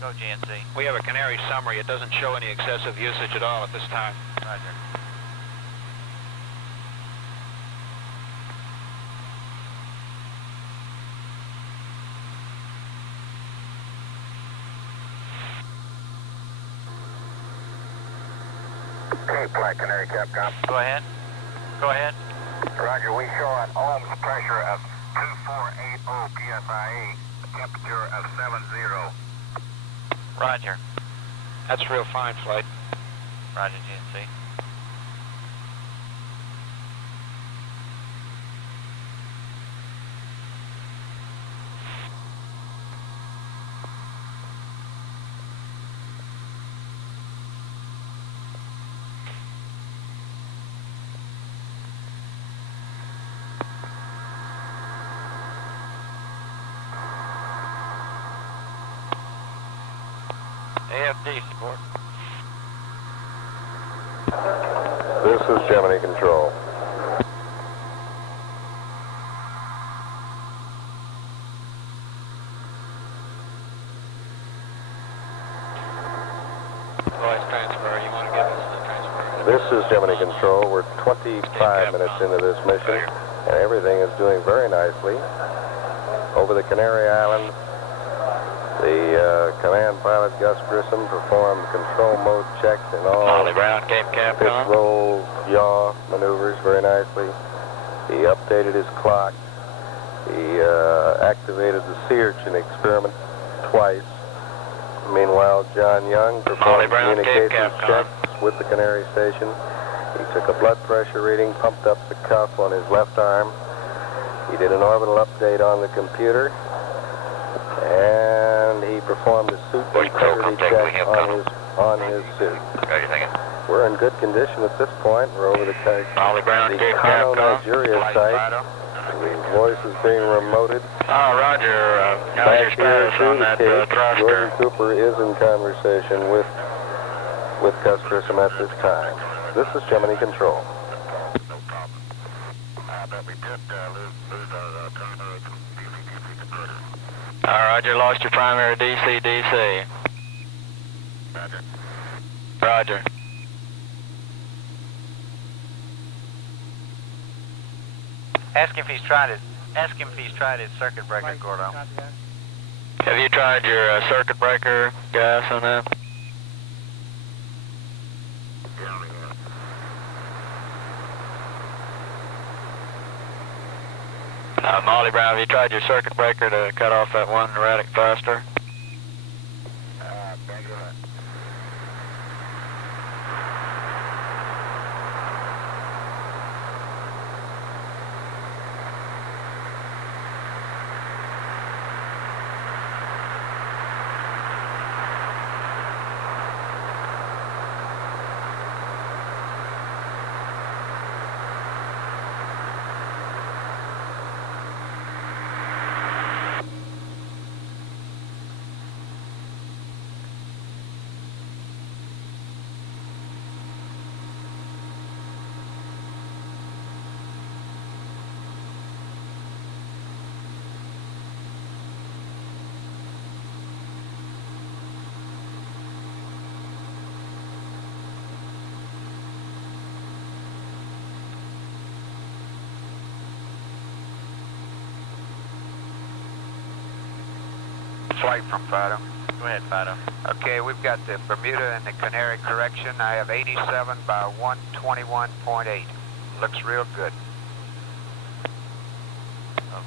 Go GNC. We have a Canary summary. It doesn't show any excessive usage at all at this time. Roger. Okay, Flight Canary Capcom. Go ahead. Go ahead. Roger, we show an ohms pressure of 2480 psi, a temperature of 70. Roger. That's real fine, Flight. Roger, GNC. AFD support. This is Gemini Control. Voice transfer. You want to give us the transfer? This is Gemini Control. We're 25 minutes into this mission, and everything is doing very nicely. Over the Canary Islands, the command pilot, Gus Grissom, performed control mode checks in all Molly Brown, Cape pitch Capcom. roll, yaw maneuvers very nicely. He updated his clock. He activated the sea urchin experiment twice. Meanwhile, John Young Molly performed Brown, Cape communications Capcom. checks with the Canary station. He took a blood pressure reading, pumped up the cuff on his left arm. He did an orbital update on the computer, and he performed a suit integrity check on his suit. How you thinking? We're in good condition at this point. We're over the Molly Brown, Cape Kano, Capcom. Nigeria Flight site. Fido. The voice is being remoted. Oh, Roger. How's your Back here status through on the that Cape, thruster? Gordon Cooper is in conversation with Gus Grissom at this time. This is Gemini Control. No problem. But we did lose our primary DC-DC converter. All right, Roger. Lost your primary DC-DC. Roger. Roger. Ask him if he's tried his circuit breaker, Gordo. Have you tried your circuit breaker gas on that? Yeah, we have. Molly Brown, have you tried your circuit breaker to cut off that one erratic thruster? Thank you. flight from Fido. Go ahead, Fido. Okay, we've got the Bermuda and the Canary correction. I have 87 by 121.8. Looks real good.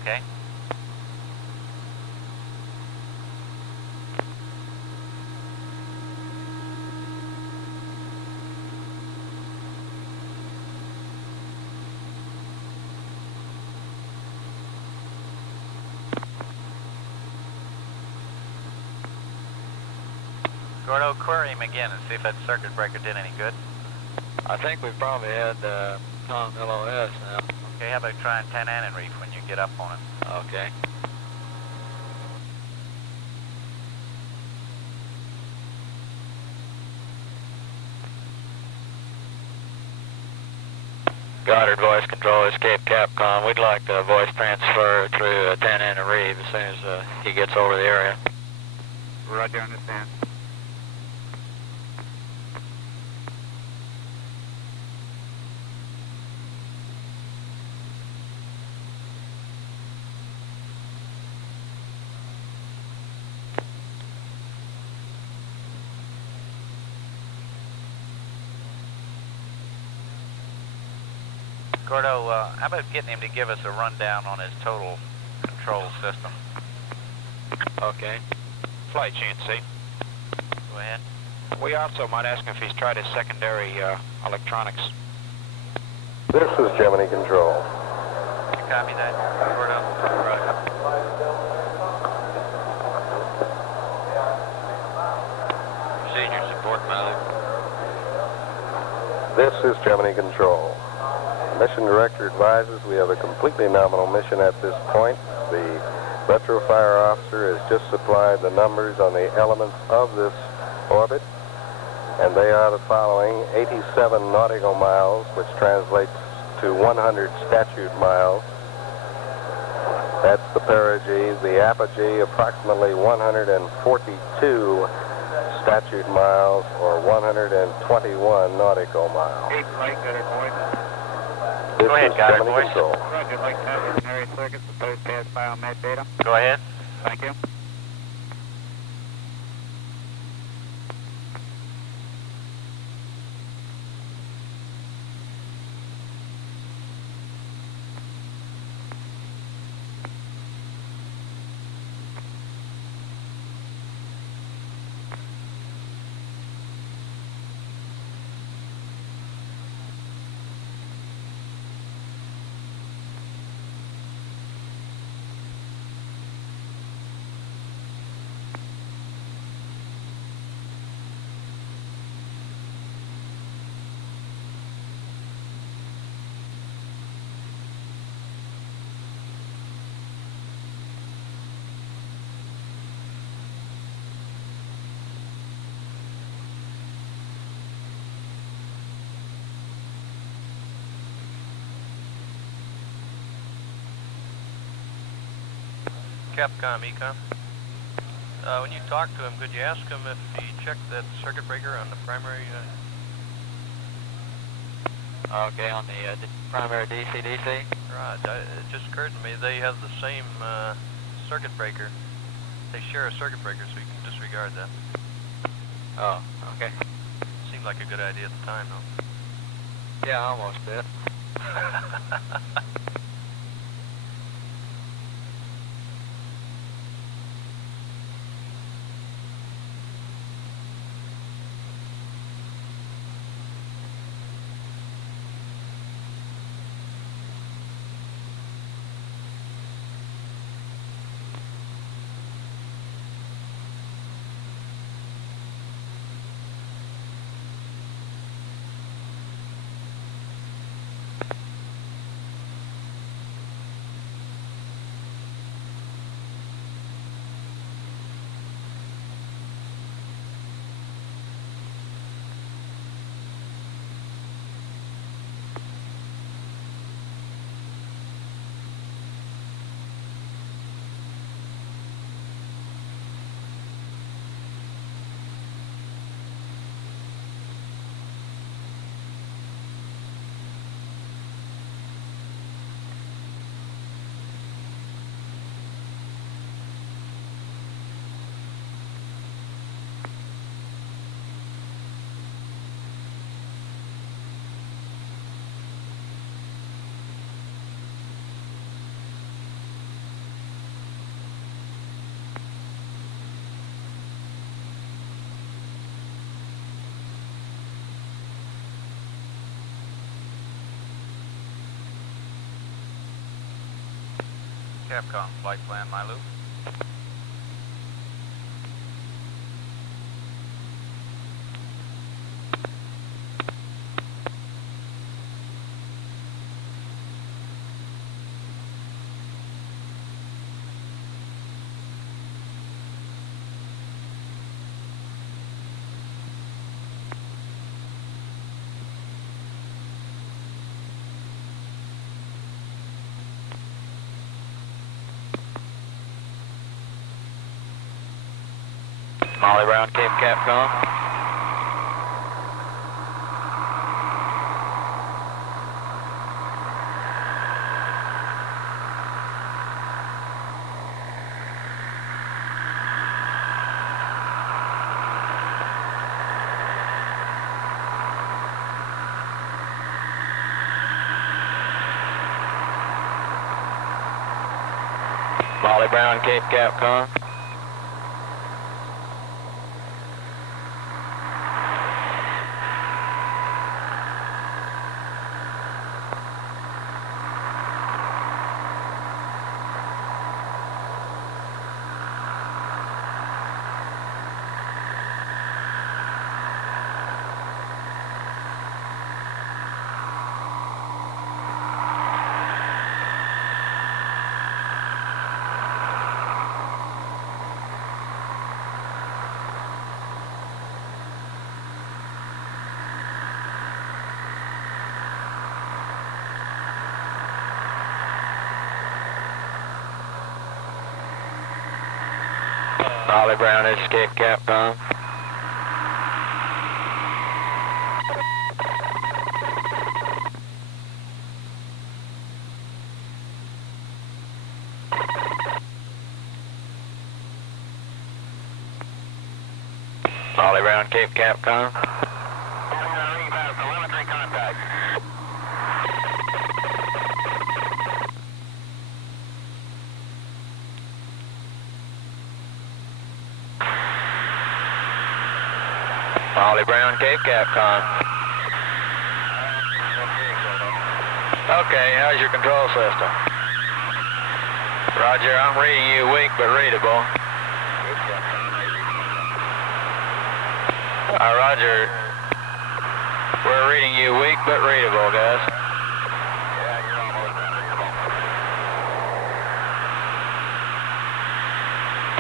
Okay. Gordo, query him again and see if that circuit breaker did any good. I think we've probably had Tom LOS now. Okay, how about trying 10 and reef when you get up on it? Okay. Goddard voice control, escape Capcom. We'd like the voice transfer through 10 and Reeve as soon as he gets over the area. Roger, understand. Gordo, how about getting him to give us a rundown on his total control system? Okay. Flight GNC. Go ahead. We also might ask him if he's tried his secondary electronics. This is Gemini Control. You copy that, Gordo? Roger. Procedure support mode. This is Gemini Control. Mission Director advises we have a completely nominal mission at this point. The retrofire officer has just supplied the numbers on the elements of this orbit, and they are the following: 87 nautical miles, which translates to 100 statute miles. That's the perigee. The apogee, approximately 142 statute miles, or 121 nautical miles. Hey, flight, got it, boy. This Go ahead, is got it, Gemini boys. Control. Roger, I'd like to have the Canary circuits supposed pass biomed data. Go ahead. Thank you. Capcom, Ecom. When you talk to him, could you ask him if he checked that circuit breaker on the primary? Okay, on the primary DC-DC? Right, it just occurred to me they have the same circuit breaker. They share a circuit breaker, so you can disregard that. Oh, okay. Seemed like a good idea at the time, though. Yeah, I almost did. Capcom, flight plan, my loop. Molly Brown, Cape Capcom. Molly Brown, Cape Capcom. Molly Brown, this is Cape Capcom. Molly Brown, Cape Capcom. Telemetry contact. Molly Brown, Cape Capcom. Okay, how's your control system? Roger, I'm reading you weak but readable. Roger. We're reading you weak but readable, guys. Yeah, you're almost readable.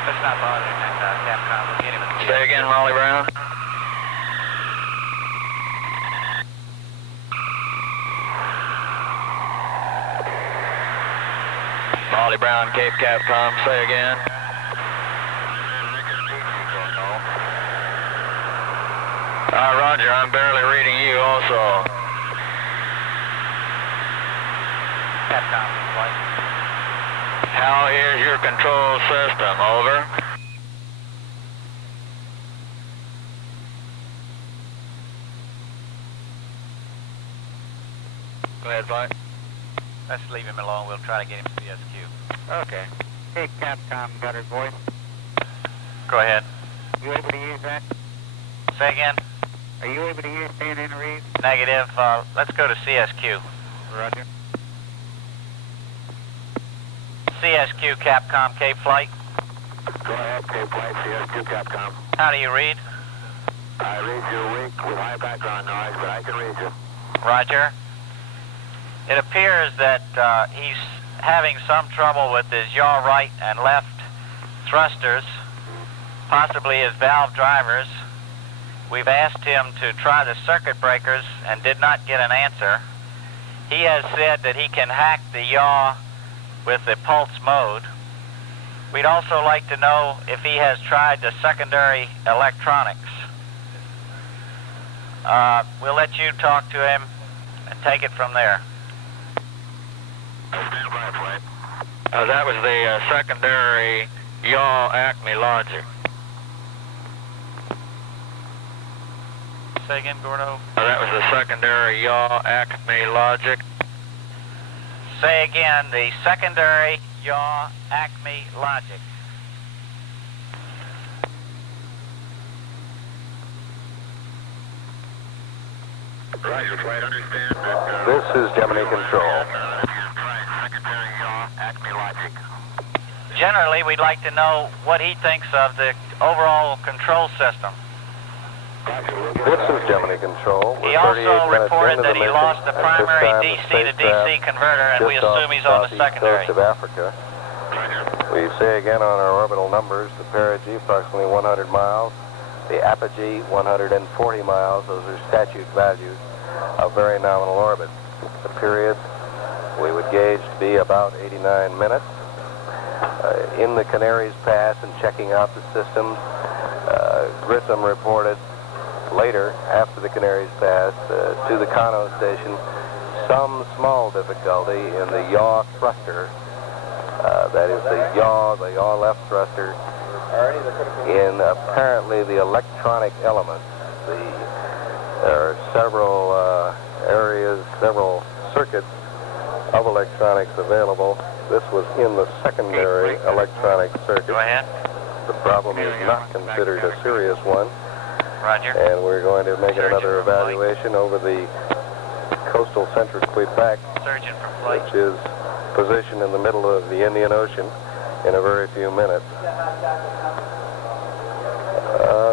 Let's not bother him at Capcom. We'll get him at the Say again, Molly Brown. Molly Brown, Cape Capcom, say again. Roger, I'm barely reading you also. Capcom, flight. How is your control system? Over. Go ahead, flight. Let's leave him alone. We'll try to get him to CSQ. Okay. Cape Capcom, gutter voice. Go ahead. You able to use that? Say again. Are you able to use CNN read? Negative. Let's go to CSQ. Roger. CSQ, Capcom, Cape Flight. Go ahead, Cape Flight, CS2 Capcom. How do you read? I read you weak with high background noise, but I can read you. Roger. It appears that he's having some trouble with his yaw right and left thrusters, possibly his valve drivers. We've asked him to try the circuit breakers and did not get an answer. He has said that he can hack the yaw with the pulse mode. We'd also like to know if he has tried the secondary electronics. We'll let you talk to him and take it from there. Stand by, Flight. That was the secondary yaw Acme logic. Say again, Gordo. That was the secondary yaw Acme logic. Say again, the secondary yaw Acme logic. Roger, Flight, understand that... This is Gemini Control. Secondary yaw Acme logic. Generally, we'd like to know what he thinks of the overall control system. This is Gemini Control. He also reported that he lost the primary DC to DC converter, and we assume he's on the secondary. Coast of Africa. We say again on our orbital numbers, the perigee approximately 100 miles, the apogee 140 miles. Those are statute values of very nominal orbit. The period we would gauge to be about 89 minutes. In the Canaries Pass and checking out the systems, Grissom reported later, after the Canaries Pass, to the Kano station, some small difficulty in the yaw thruster, that is the yaw left thruster, in apparently the electronic elements. There are several areas, several circuits of electronics available. This was in the secondary electronic circuit. Go ahead. The problem is not considered a serious one. Roger. And we're going to make another evaluation over the coastal center of Quebec, Surgeon from flight. which is positioned in the middle of the Indian Ocean, in a very few minutes.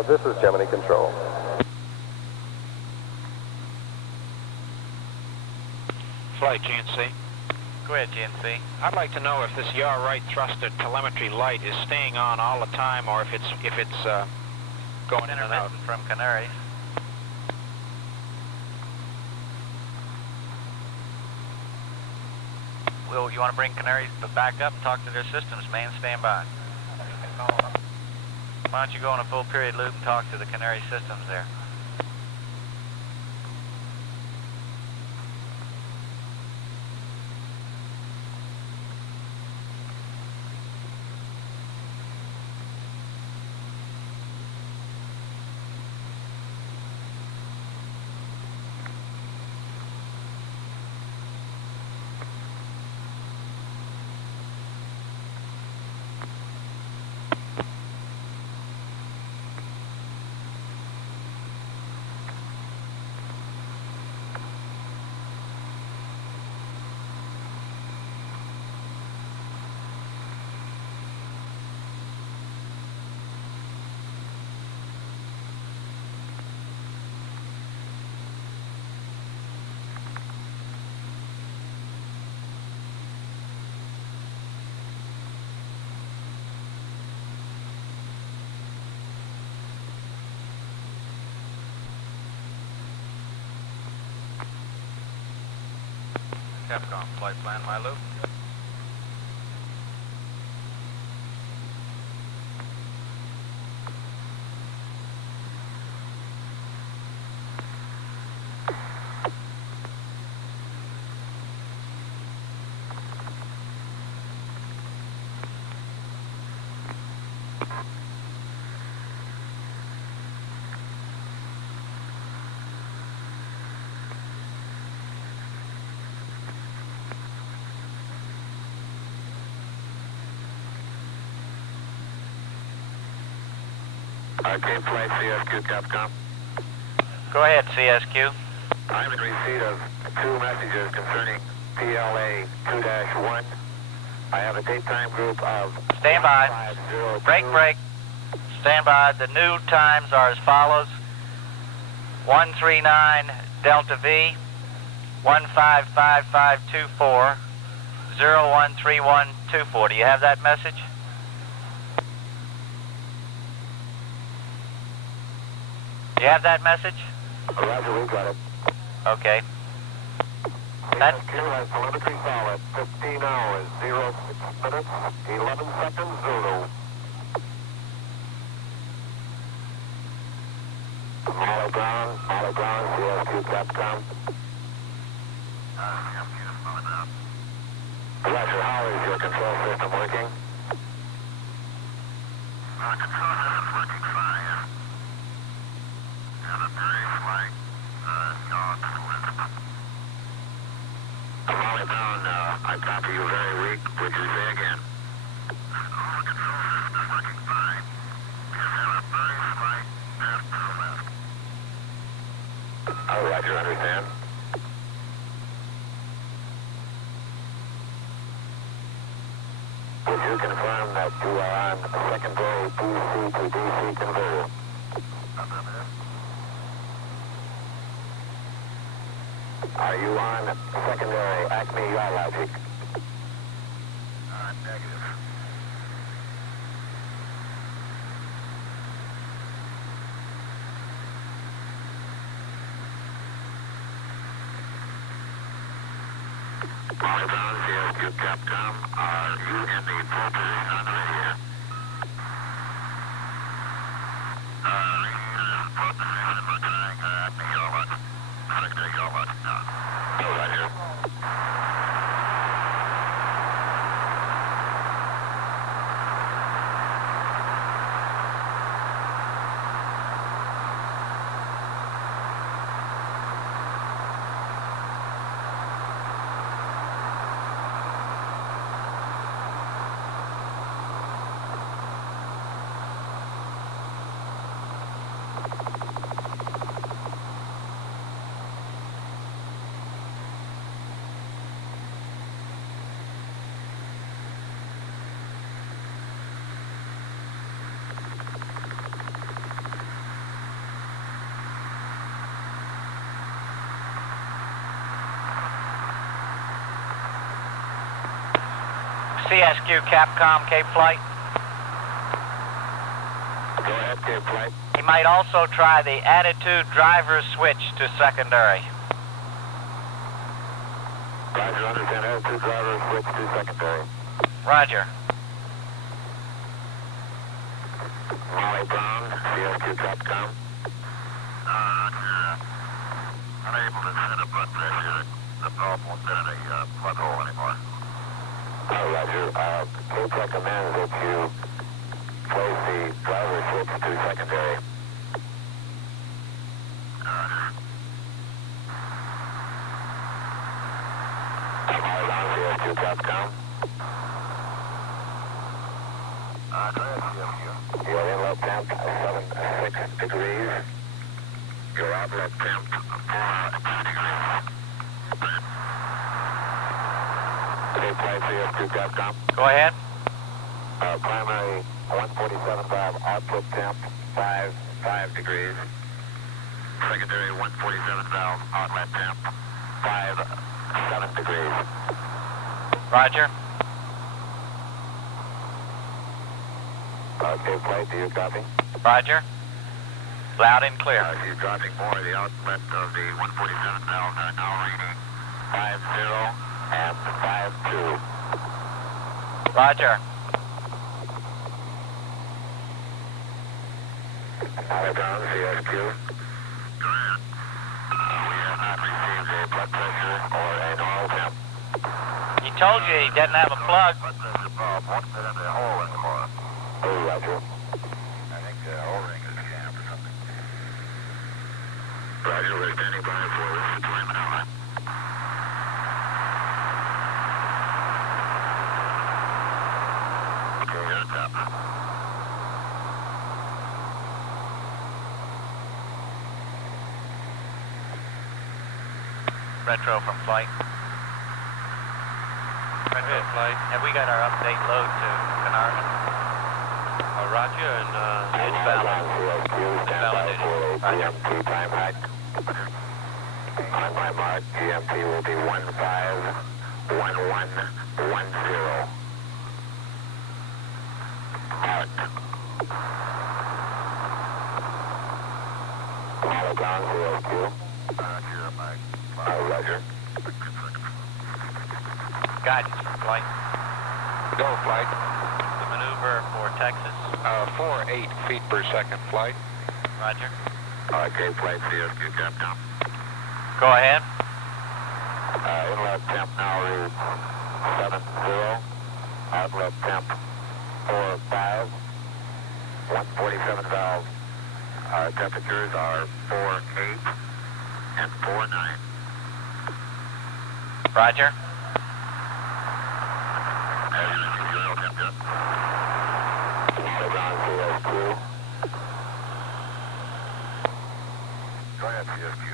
This is Gemini Control. Flight GNC. Go ahead, GNC. I'd like to know if this yaw right thruster telemetry light is staying on all the time, or if it's going in and out. Intermittent from Canaries. Will, you want to bring Canaries back up and talk to their systems? Main, stand by. Why don't you go on a full period loop and talk to the Canary systems there? Capcom, flight plan, my loop. Team flight CSQ Capcom. Go ahead, CSQ. I'm in receipt of 2 messages concerning PLA 2-1. I have a daytime group of... Stand by. 1502. Break. Stand by. The new times are as follows. 139 Delta V, 155524, 013124. Do you have that message? Do you have that message? Roger, we got it. Okay. That, CSQ has telemetry solid. 15 hours, 06 minutes, 11 seconds, Zulu. Hologram, CSQ Capcom. Roger, how is your control system working? Control system's working fine. Have a very slight yaw to the left. Molly Brown, I copy you very weak. Would you say again? All the control system is working fine. We just have a very slight drift to the left. Oh, Roger, understand. Would you confirm that You are on secondary DC to DC converter. Are you on secondary Acme yaw logic? Negative. Molly Brown, CSQ Capcom, are you in the full position on the radio? CSQ Capcom, Cape Flight. Go ahead, Cape Flight. He might also try the attitude driver switch to secondary. Roger, understand. Attitude driver switch to secondary. Roger. Molly Brown, CSQ Capcom. Unable to send a blood pressure. The pulp won't fit in a plug hole anymore. Roger. Cape recommends that you place the driver switch to secondary. Molly Brown, CSQ Capcom. Your inlet temp, 76 degrees. Your outlet temp, 4 degrees. Cape Flight, CSQ Capcom. Go ahead. Primary 147 valve output temp, 5 degrees. Secondary 147 valve outlet temp, 7 degrees. Roger. Cape Flight, do you copy? Roger. Loud and clear. She's dropping more. The outlet of the 147 valves are now reading 50 and 52. Roger. Down, CSQ. We have not received a blood pressure or a normal temp. He told you he didn't have a plug. Blood pressure bulb won't fit in the hole anymore. Oh, Roger. I think the O-ring is jammed or something. Roger, we're standing by for deployment outlet. Okay, here's up. Retro from flight. Retro flight. Have we got our update load to Carnarvon? Roger, and it's valid. Stand by for a GMT time hack. On my mark, GMT will be 151110. Marked. Molly Brown, CSQ. Roger. Guidance for flight. Go, flight. The maneuver for Texas. 48 feet per second flight. Roger. Cape Flight, CSQ Capcom. Go ahead. Inlet temp now reads 70. Outlet temp 45. 147 valve temperatures are 48 and 49. Roger. Have you received your oil temp yet? Molly Brown, CSQ. Go ahead, CSQ.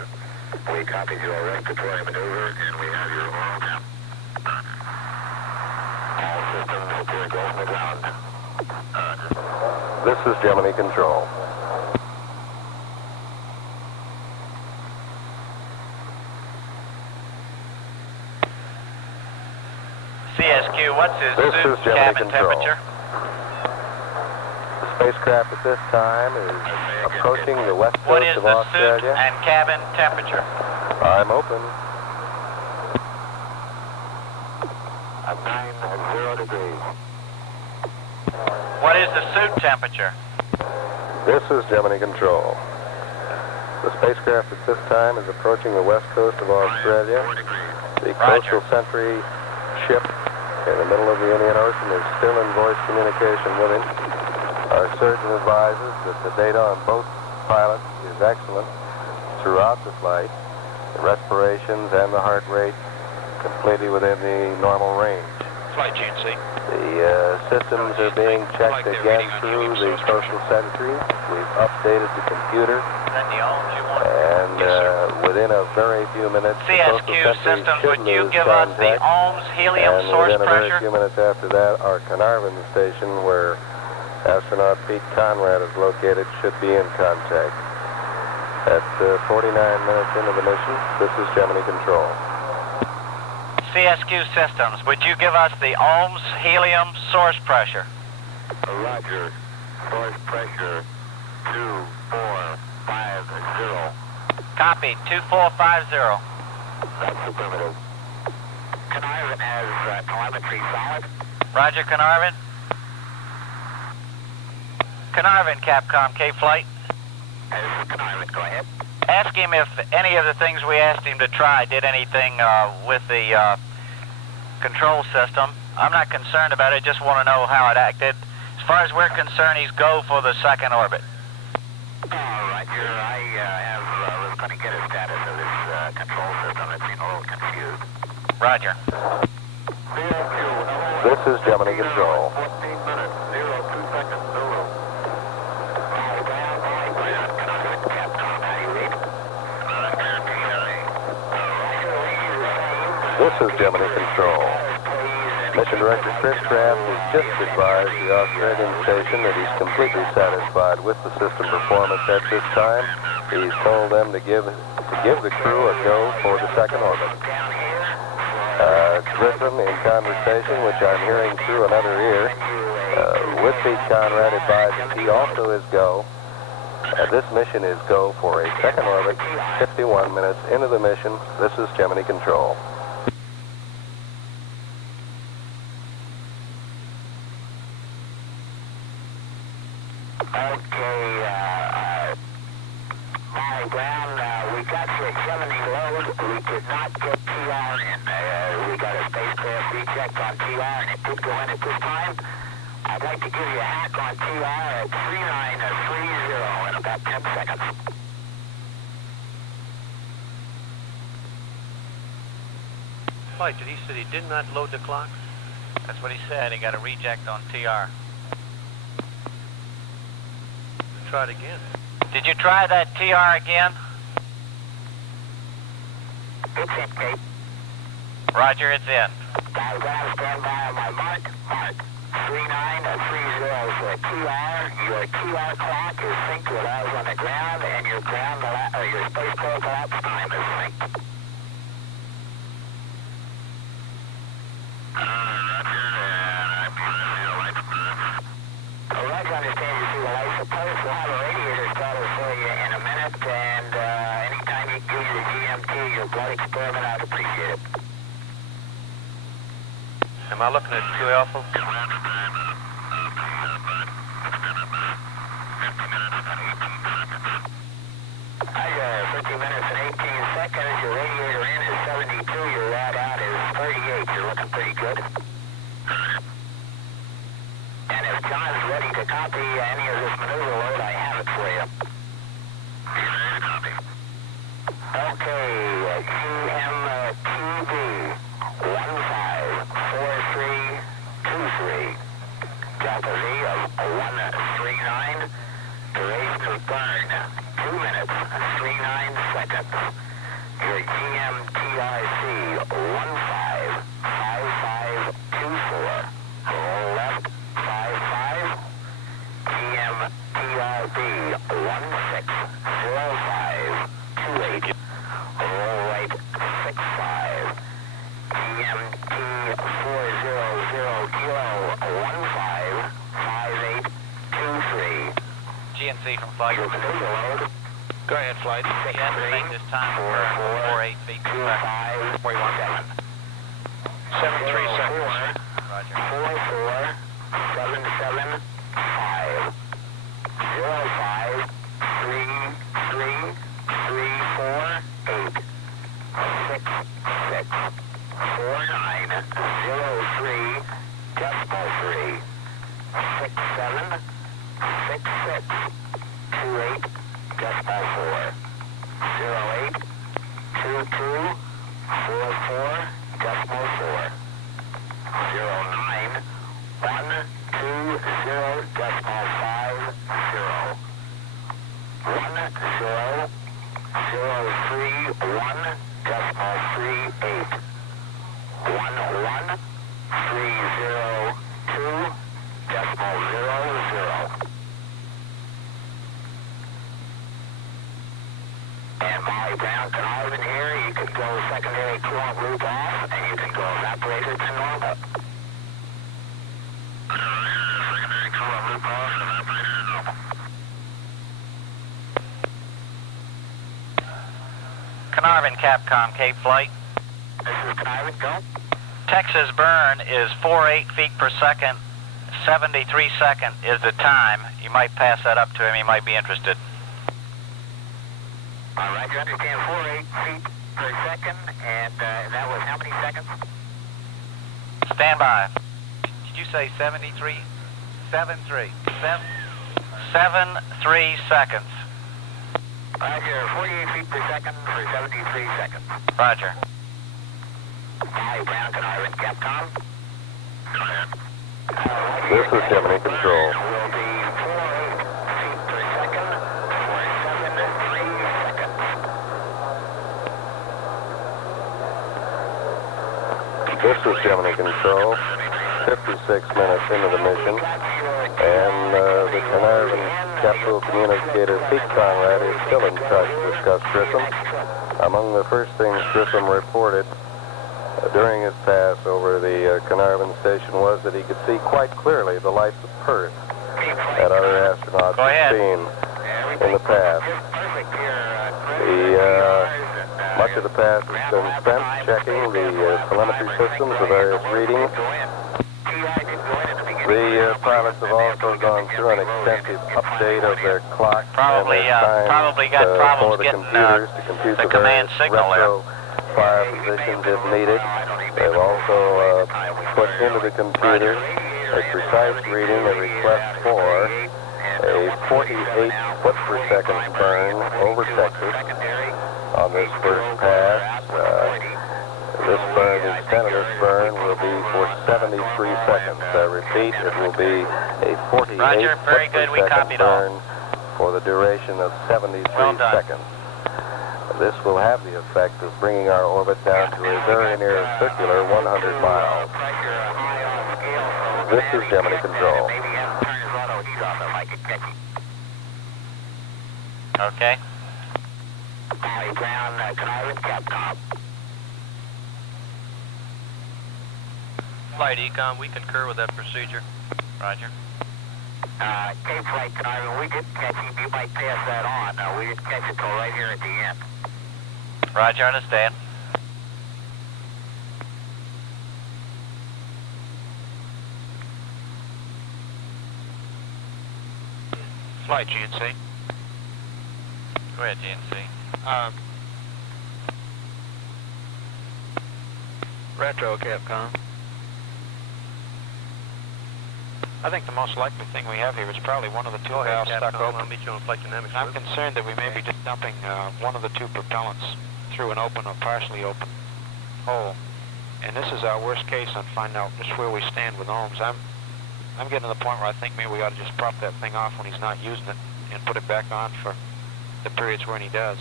We copied your respiratory maneuver and we have your oil temp. All systems appear go from the ground. This is Gemini Control. CSQ, what's his This suit is Gemini cabin Control. temperature? The spacecraft at this time is approaching the west What coast is of the suit Australia. and cabin temperature? I'm open. I'm 90 degrees. What is the suit temperature? This is Gemini Control. The spacecraft at this time is approaching the west coast of Australia. The Roger. coastal sentry ship in the middle of the Indian Ocean is still in voice communication with him. Our surgeon advises that the data on both pilots is excellent throughout the flight. The respirations and the heart rate completely within the normal range. Flight GNC. The systems are being checked again through the coastal sentry. We've updated the computer, Then the ohms you want. and within a very few minutes, the coastal CSQ sentry systems, should would you lose give us the contact. ohms helium And source within a very pressure? few minutes after that, our Carnarvon station, where astronaut Pete Conrad is located, should be in contact. At 49 minutes into the mission, this is Gemini Control. CSQ systems, would you give us the ohms helium source pressure? Roger. Source pressure 2450. Copy, 2450. That's affirmative. Carnarvon has telemetry solid. Roger, Carnarvon. Carnarvon, Capcom, K-Flight. This is Carnarvon, go ahead. Ask him if any of the things we asked him to try did anything with the control system. I'm not concerned about it, just want to know how it acted. As far as we're concerned, he's go for the second orbit. Roger, I was going to get a status of this control system. It seemed a little confused. Roger. This is Gemini Control. 14 minutes, 02 seconds, Zulu. This is Gemini Control. Mission Director Chris Kraft has just advised the Australian station that he's completely satisfied with the system performance at this time. He's told them to give the crew a go for the second orbit. Grissom in conversation, which I'm hearing through another ear, with Pete Conrad advising he also is go. This mission is go for a second orbit, 51 minutes into the mission. This is Gemini Control. Okay, my ground, we got the Gemini load. We did not get TR in. We got a spacecraft recheck on TR, and it did go in at this time. I'd like to give you a hack on TR at 3930 in about 10 seconds. Flight, did he say he did not load the clock? That's what he said. He got a reject on TR. Try it again. Did you try that TR again? It's in, Cape. Roger, it's in. Ground stand by on my mark. Mark. 3930 for TR. Your TR clock is synced with ours on the ground, and your your spacecraft elapsed time is synced. Roger, understand you see the light. Suppose we'll have a radiator starter for you in a minute, and anytime you give you the GMT, your blood experiment, I'd appreciate it. Am I looking at 2 Alpha? Hi, 13 minutes and 18 seconds. Your radiator in is 72. Your rad out is 38. You're looking pretty good. And if John's ready to copy any of this maneuver load, I have it for you. Okay, GMTV 154323. Delta V of 139. Duration of burn 2 minutes 39 seconds. Your GMTRC 155524. Roll left 55. GM STC from flight. Your maneuver load. Go ahead, flight. You estimate this time for 48 feet per second. Where you want that? 73 seconds. Roger. 44775. 05 3 3 3 4 8 6 6 49 03 decimal 3 67 66 28 decimal 4 08 22 44 decimal 4 09 120 decimal 50 10 031 decimal 38 11 302 decimal 00. And Molly Brown Conarvin here, you can go secondary coolant loop off, and you can go evaporator to normal. Secondary coolant loop off, evaporator to normal. Carnarvon, Capcom, Cape Flight. This is Conarvin, go. Texas burn is 48 feet per second. 73 seconds is the time. You might pass that up to him. He might be interested. All right, you understand 48 feet per second, and that was how many seconds? Stand by. Did you say 73? 73. 73 seconds. Roger, 48 feet per second for 73 seconds. Roger. Molly Brown Conarvin, Capcom. Go ahead. This is Gemini Control. Will be 48 feet per second for 73 seconds. This is Gemini Control. 56 minutes into the mission. And the Carnarvon Capsule Communicator Peak Conrad is still in touch to discuss Grissom. Among the first things Grissom reported during his pass over the Carnarvon station was that he could see quite clearly the lights of Perth that other astronauts had seen in the past. Much of the pass has been spent checking the telemetry systems, the various readings. The pilots have also gone through an extensive update of their clocks Probably got problems for the getting computers to compute the command signal there. fire positions if needed. They've also put into the computer a precise reading, a request for a 48 foot per second burn over Texas on this first pass. This burn, the extent of this burn will be for 73 seconds. I repeat, it will be a 48 Roger, very foot per good. We second copied all. burn for the duration of 73 Well done. seconds. This will have the effect of bringing our orbit down to a very near circular 100 miles. This is Gemini Control. Okay. Molly Brown, Conarvin, Capcom. Flight Econ, we concur with that procedure. Roger. Cape Flight Conarvin, we did catch him. You might pass that on. We didn't catch it till right here at the end. Roger, understand. Flight GNC. Go ahead, GNC. Retro, Capcom. I think the most likely thing we have here is probably one of the two valves stuck open. I'll meet you on flight dynamics. I'm concerned that we may be just dumping one of the two propellants through an open or partially open hole. And this is our worst case on finding out just where we stand with ohms. I'm getting to the point where I think maybe we ought to just prop that thing off when he's not using it and put it back on for the periods when he does.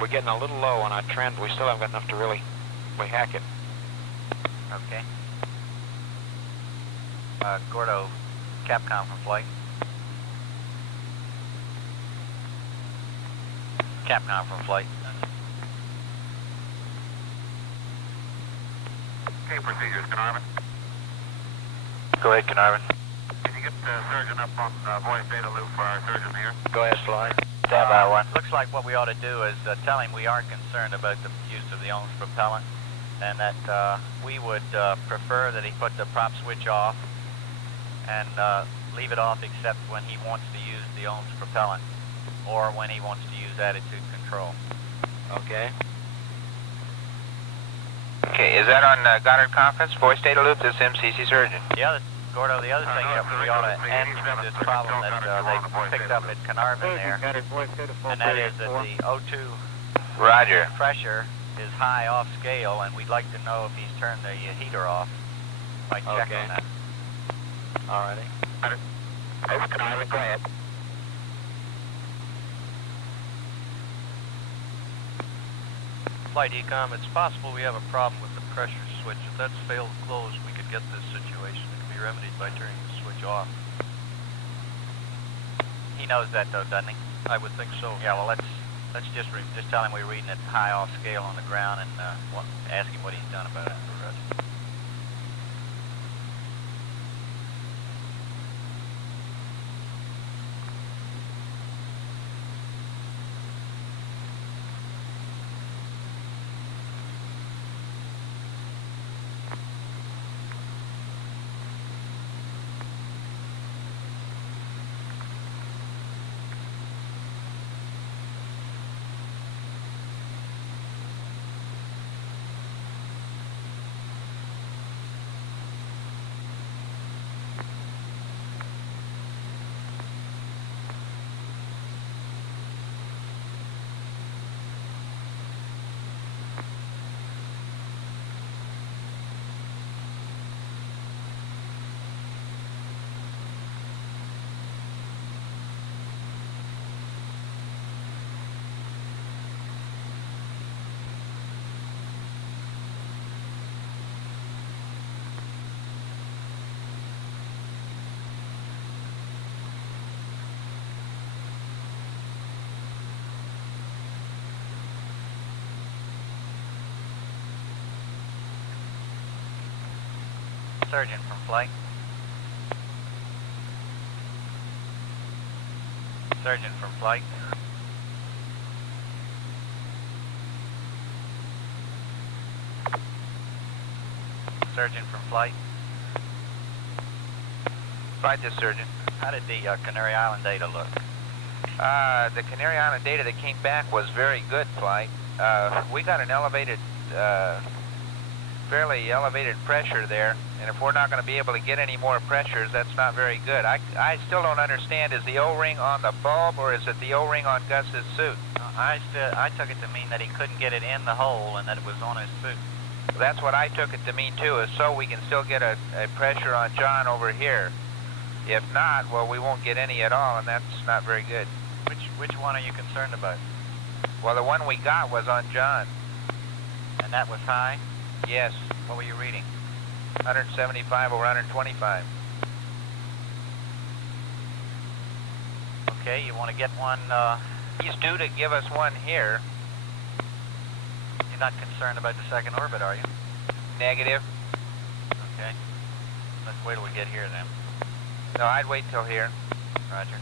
We're getting a little low on our trend. We still haven't got enough to really hack it. Okay. Gordo, Capcom from flight. Capcom from flight. Okay, procedures, Carnarvon. Go ahead, Carnarvon. Can you you get the surgeon up on voice data loop for our surgeon here? Go ahead, Fly. Stand by one. Looks like what we ought to do is tell him we are concerned about the use of the ohms propellant, and that we would prefer that he put the prop switch off and leave it off except when he wants to use the ohms propellant or when he wants to use attitude control. Okay. Okay, is that on Goddard Conference? Voice data loop, this MCC surgeon. Gordo, the other thing that we ought to end this problem that they picked up at Carnarvon there, and that is that the O2 Roger. pressure is high off scale, and we'd like to know if he's turned the heater off. Might check on that. All righty. Over Carnarvon, go ahead. Flight Ecom, it's possible we have a problem with the pressure switch. If that's failed to close, we could get this situation. It can be remedied by turning the switch off. He knows that, though, doesn't he? I would think so. Yeah, well, let's just tell him we're reading it high off scale on the ground and ask him what he's done about it. Surgeon from flight. Surgeon from flight. Surgeon from flight. Flight this surgeon. How did the Canary Island data look? The Canary Island data that came back was very good, Flight. We got an fairly elevated pressure there, and if we're not going to be able to get any more pressures, that's not very good. I still don't understand, is the O-ring on the bulb or is it the O-ring on Gus's suit? I took it to mean that he couldn't get it in the hole and that it was on his suit. That's what I took it to mean too, is so we can still get a pressure on John over here. If not, well, we won't get any at all, and that's not very good. Which one are you concerned about? Well, the one we got was on John. And that was high? Yes. What were you reading? 175 over 125. Okay, you want to get one, He's due to give us one here. You're not concerned about the second orbit, are you? Negative. Okay. Let's wait till we get here then. No, I'd wait till here. Roger.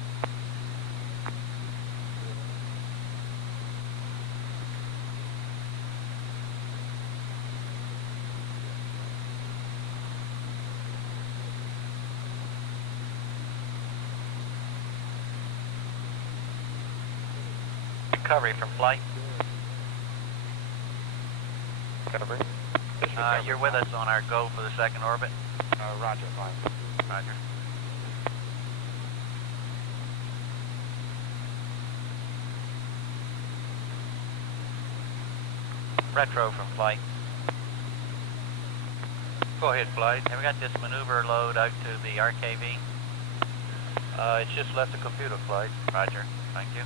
Recovery from flight. Recovery. You're with us on our go for the second orbit. Roger, fine. Roger. Retro from flight. Go ahead, Flight. Have we got this maneuver load out to the RKV? It's just left the computer, Flight. Roger. Thank you.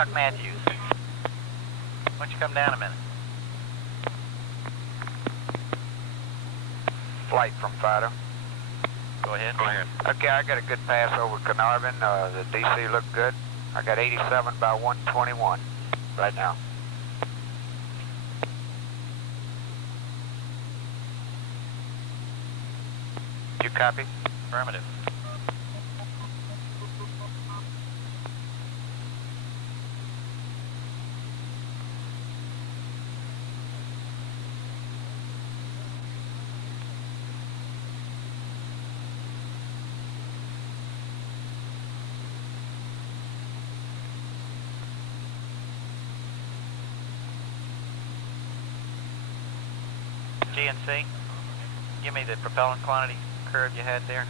Chuck Matthews. Why don't you come down a minute? Flight from Fido. Go ahead. Okay, I got a good pass over Carnarvon. The DC looked good. I got 87 by 121 right now. You copy? Affirmative. GNC, give me the propellant quantity curve you had there.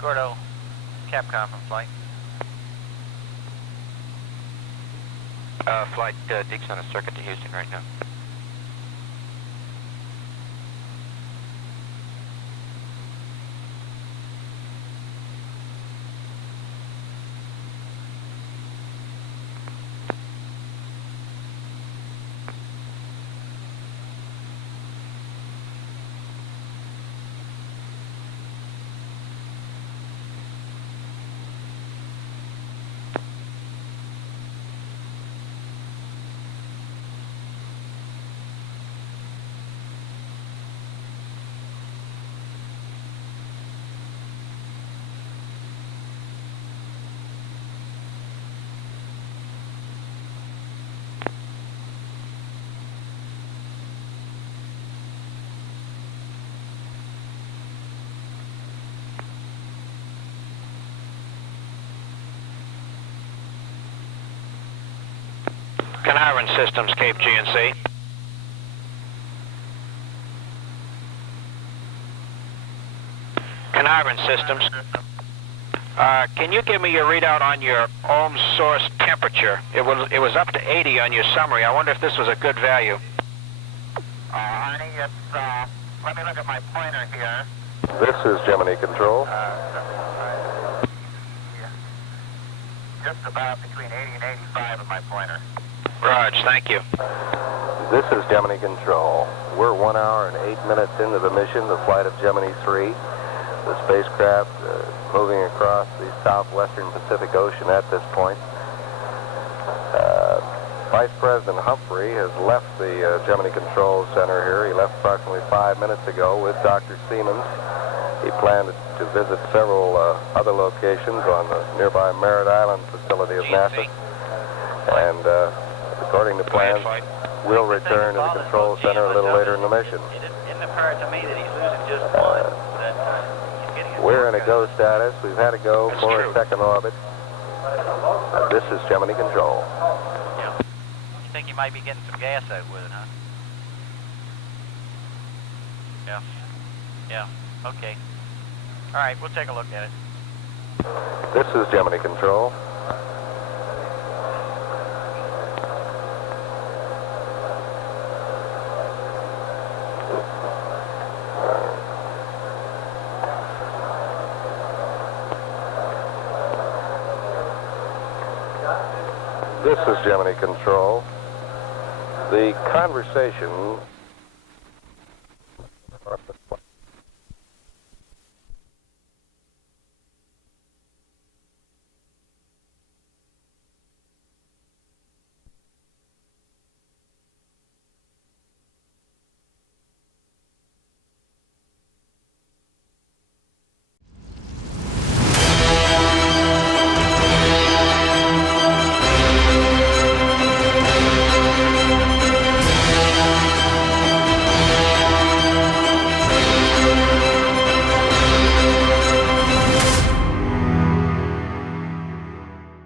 Gordo, Capcom from flight. Flight Deke's on a circuit to Houston right now. Carnarvon Systems, Cape GNC. Carnarvon Systems. Can you give me your readout on your ohm source temperature? It was up to 80 on your summary. I wonder if this was a good value. Honey, it's, let me look at my pointer here. This is Gemini Control. Just about between 80 and 85 of my pointer. Raj, thank you. This is Gemini Control. We're 1 hour and 8 minutes into the mission, the flight of Gemini 3. The spacecraft moving across the southwestern Pacific Ocean at this point. Vice President Humphrey has left the Gemini Control Center here. He left approximately 5 minutes ago with Dr. Siemens. He planned to visit several other locations on the nearby Merritt Island facility of NASA. And according to plans, we'll return to the control center a little later in the mission. It didn't occur to me that he's losing just one. We're in a go status. We've had to go for a second orbit. This is Gemini Control. Yeah. You think you might be getting some gas out with it, huh? Yeah. Yeah. Okay. All right, we'll take a look at it. This is Gemini Control. This is Gemini Control. The conversation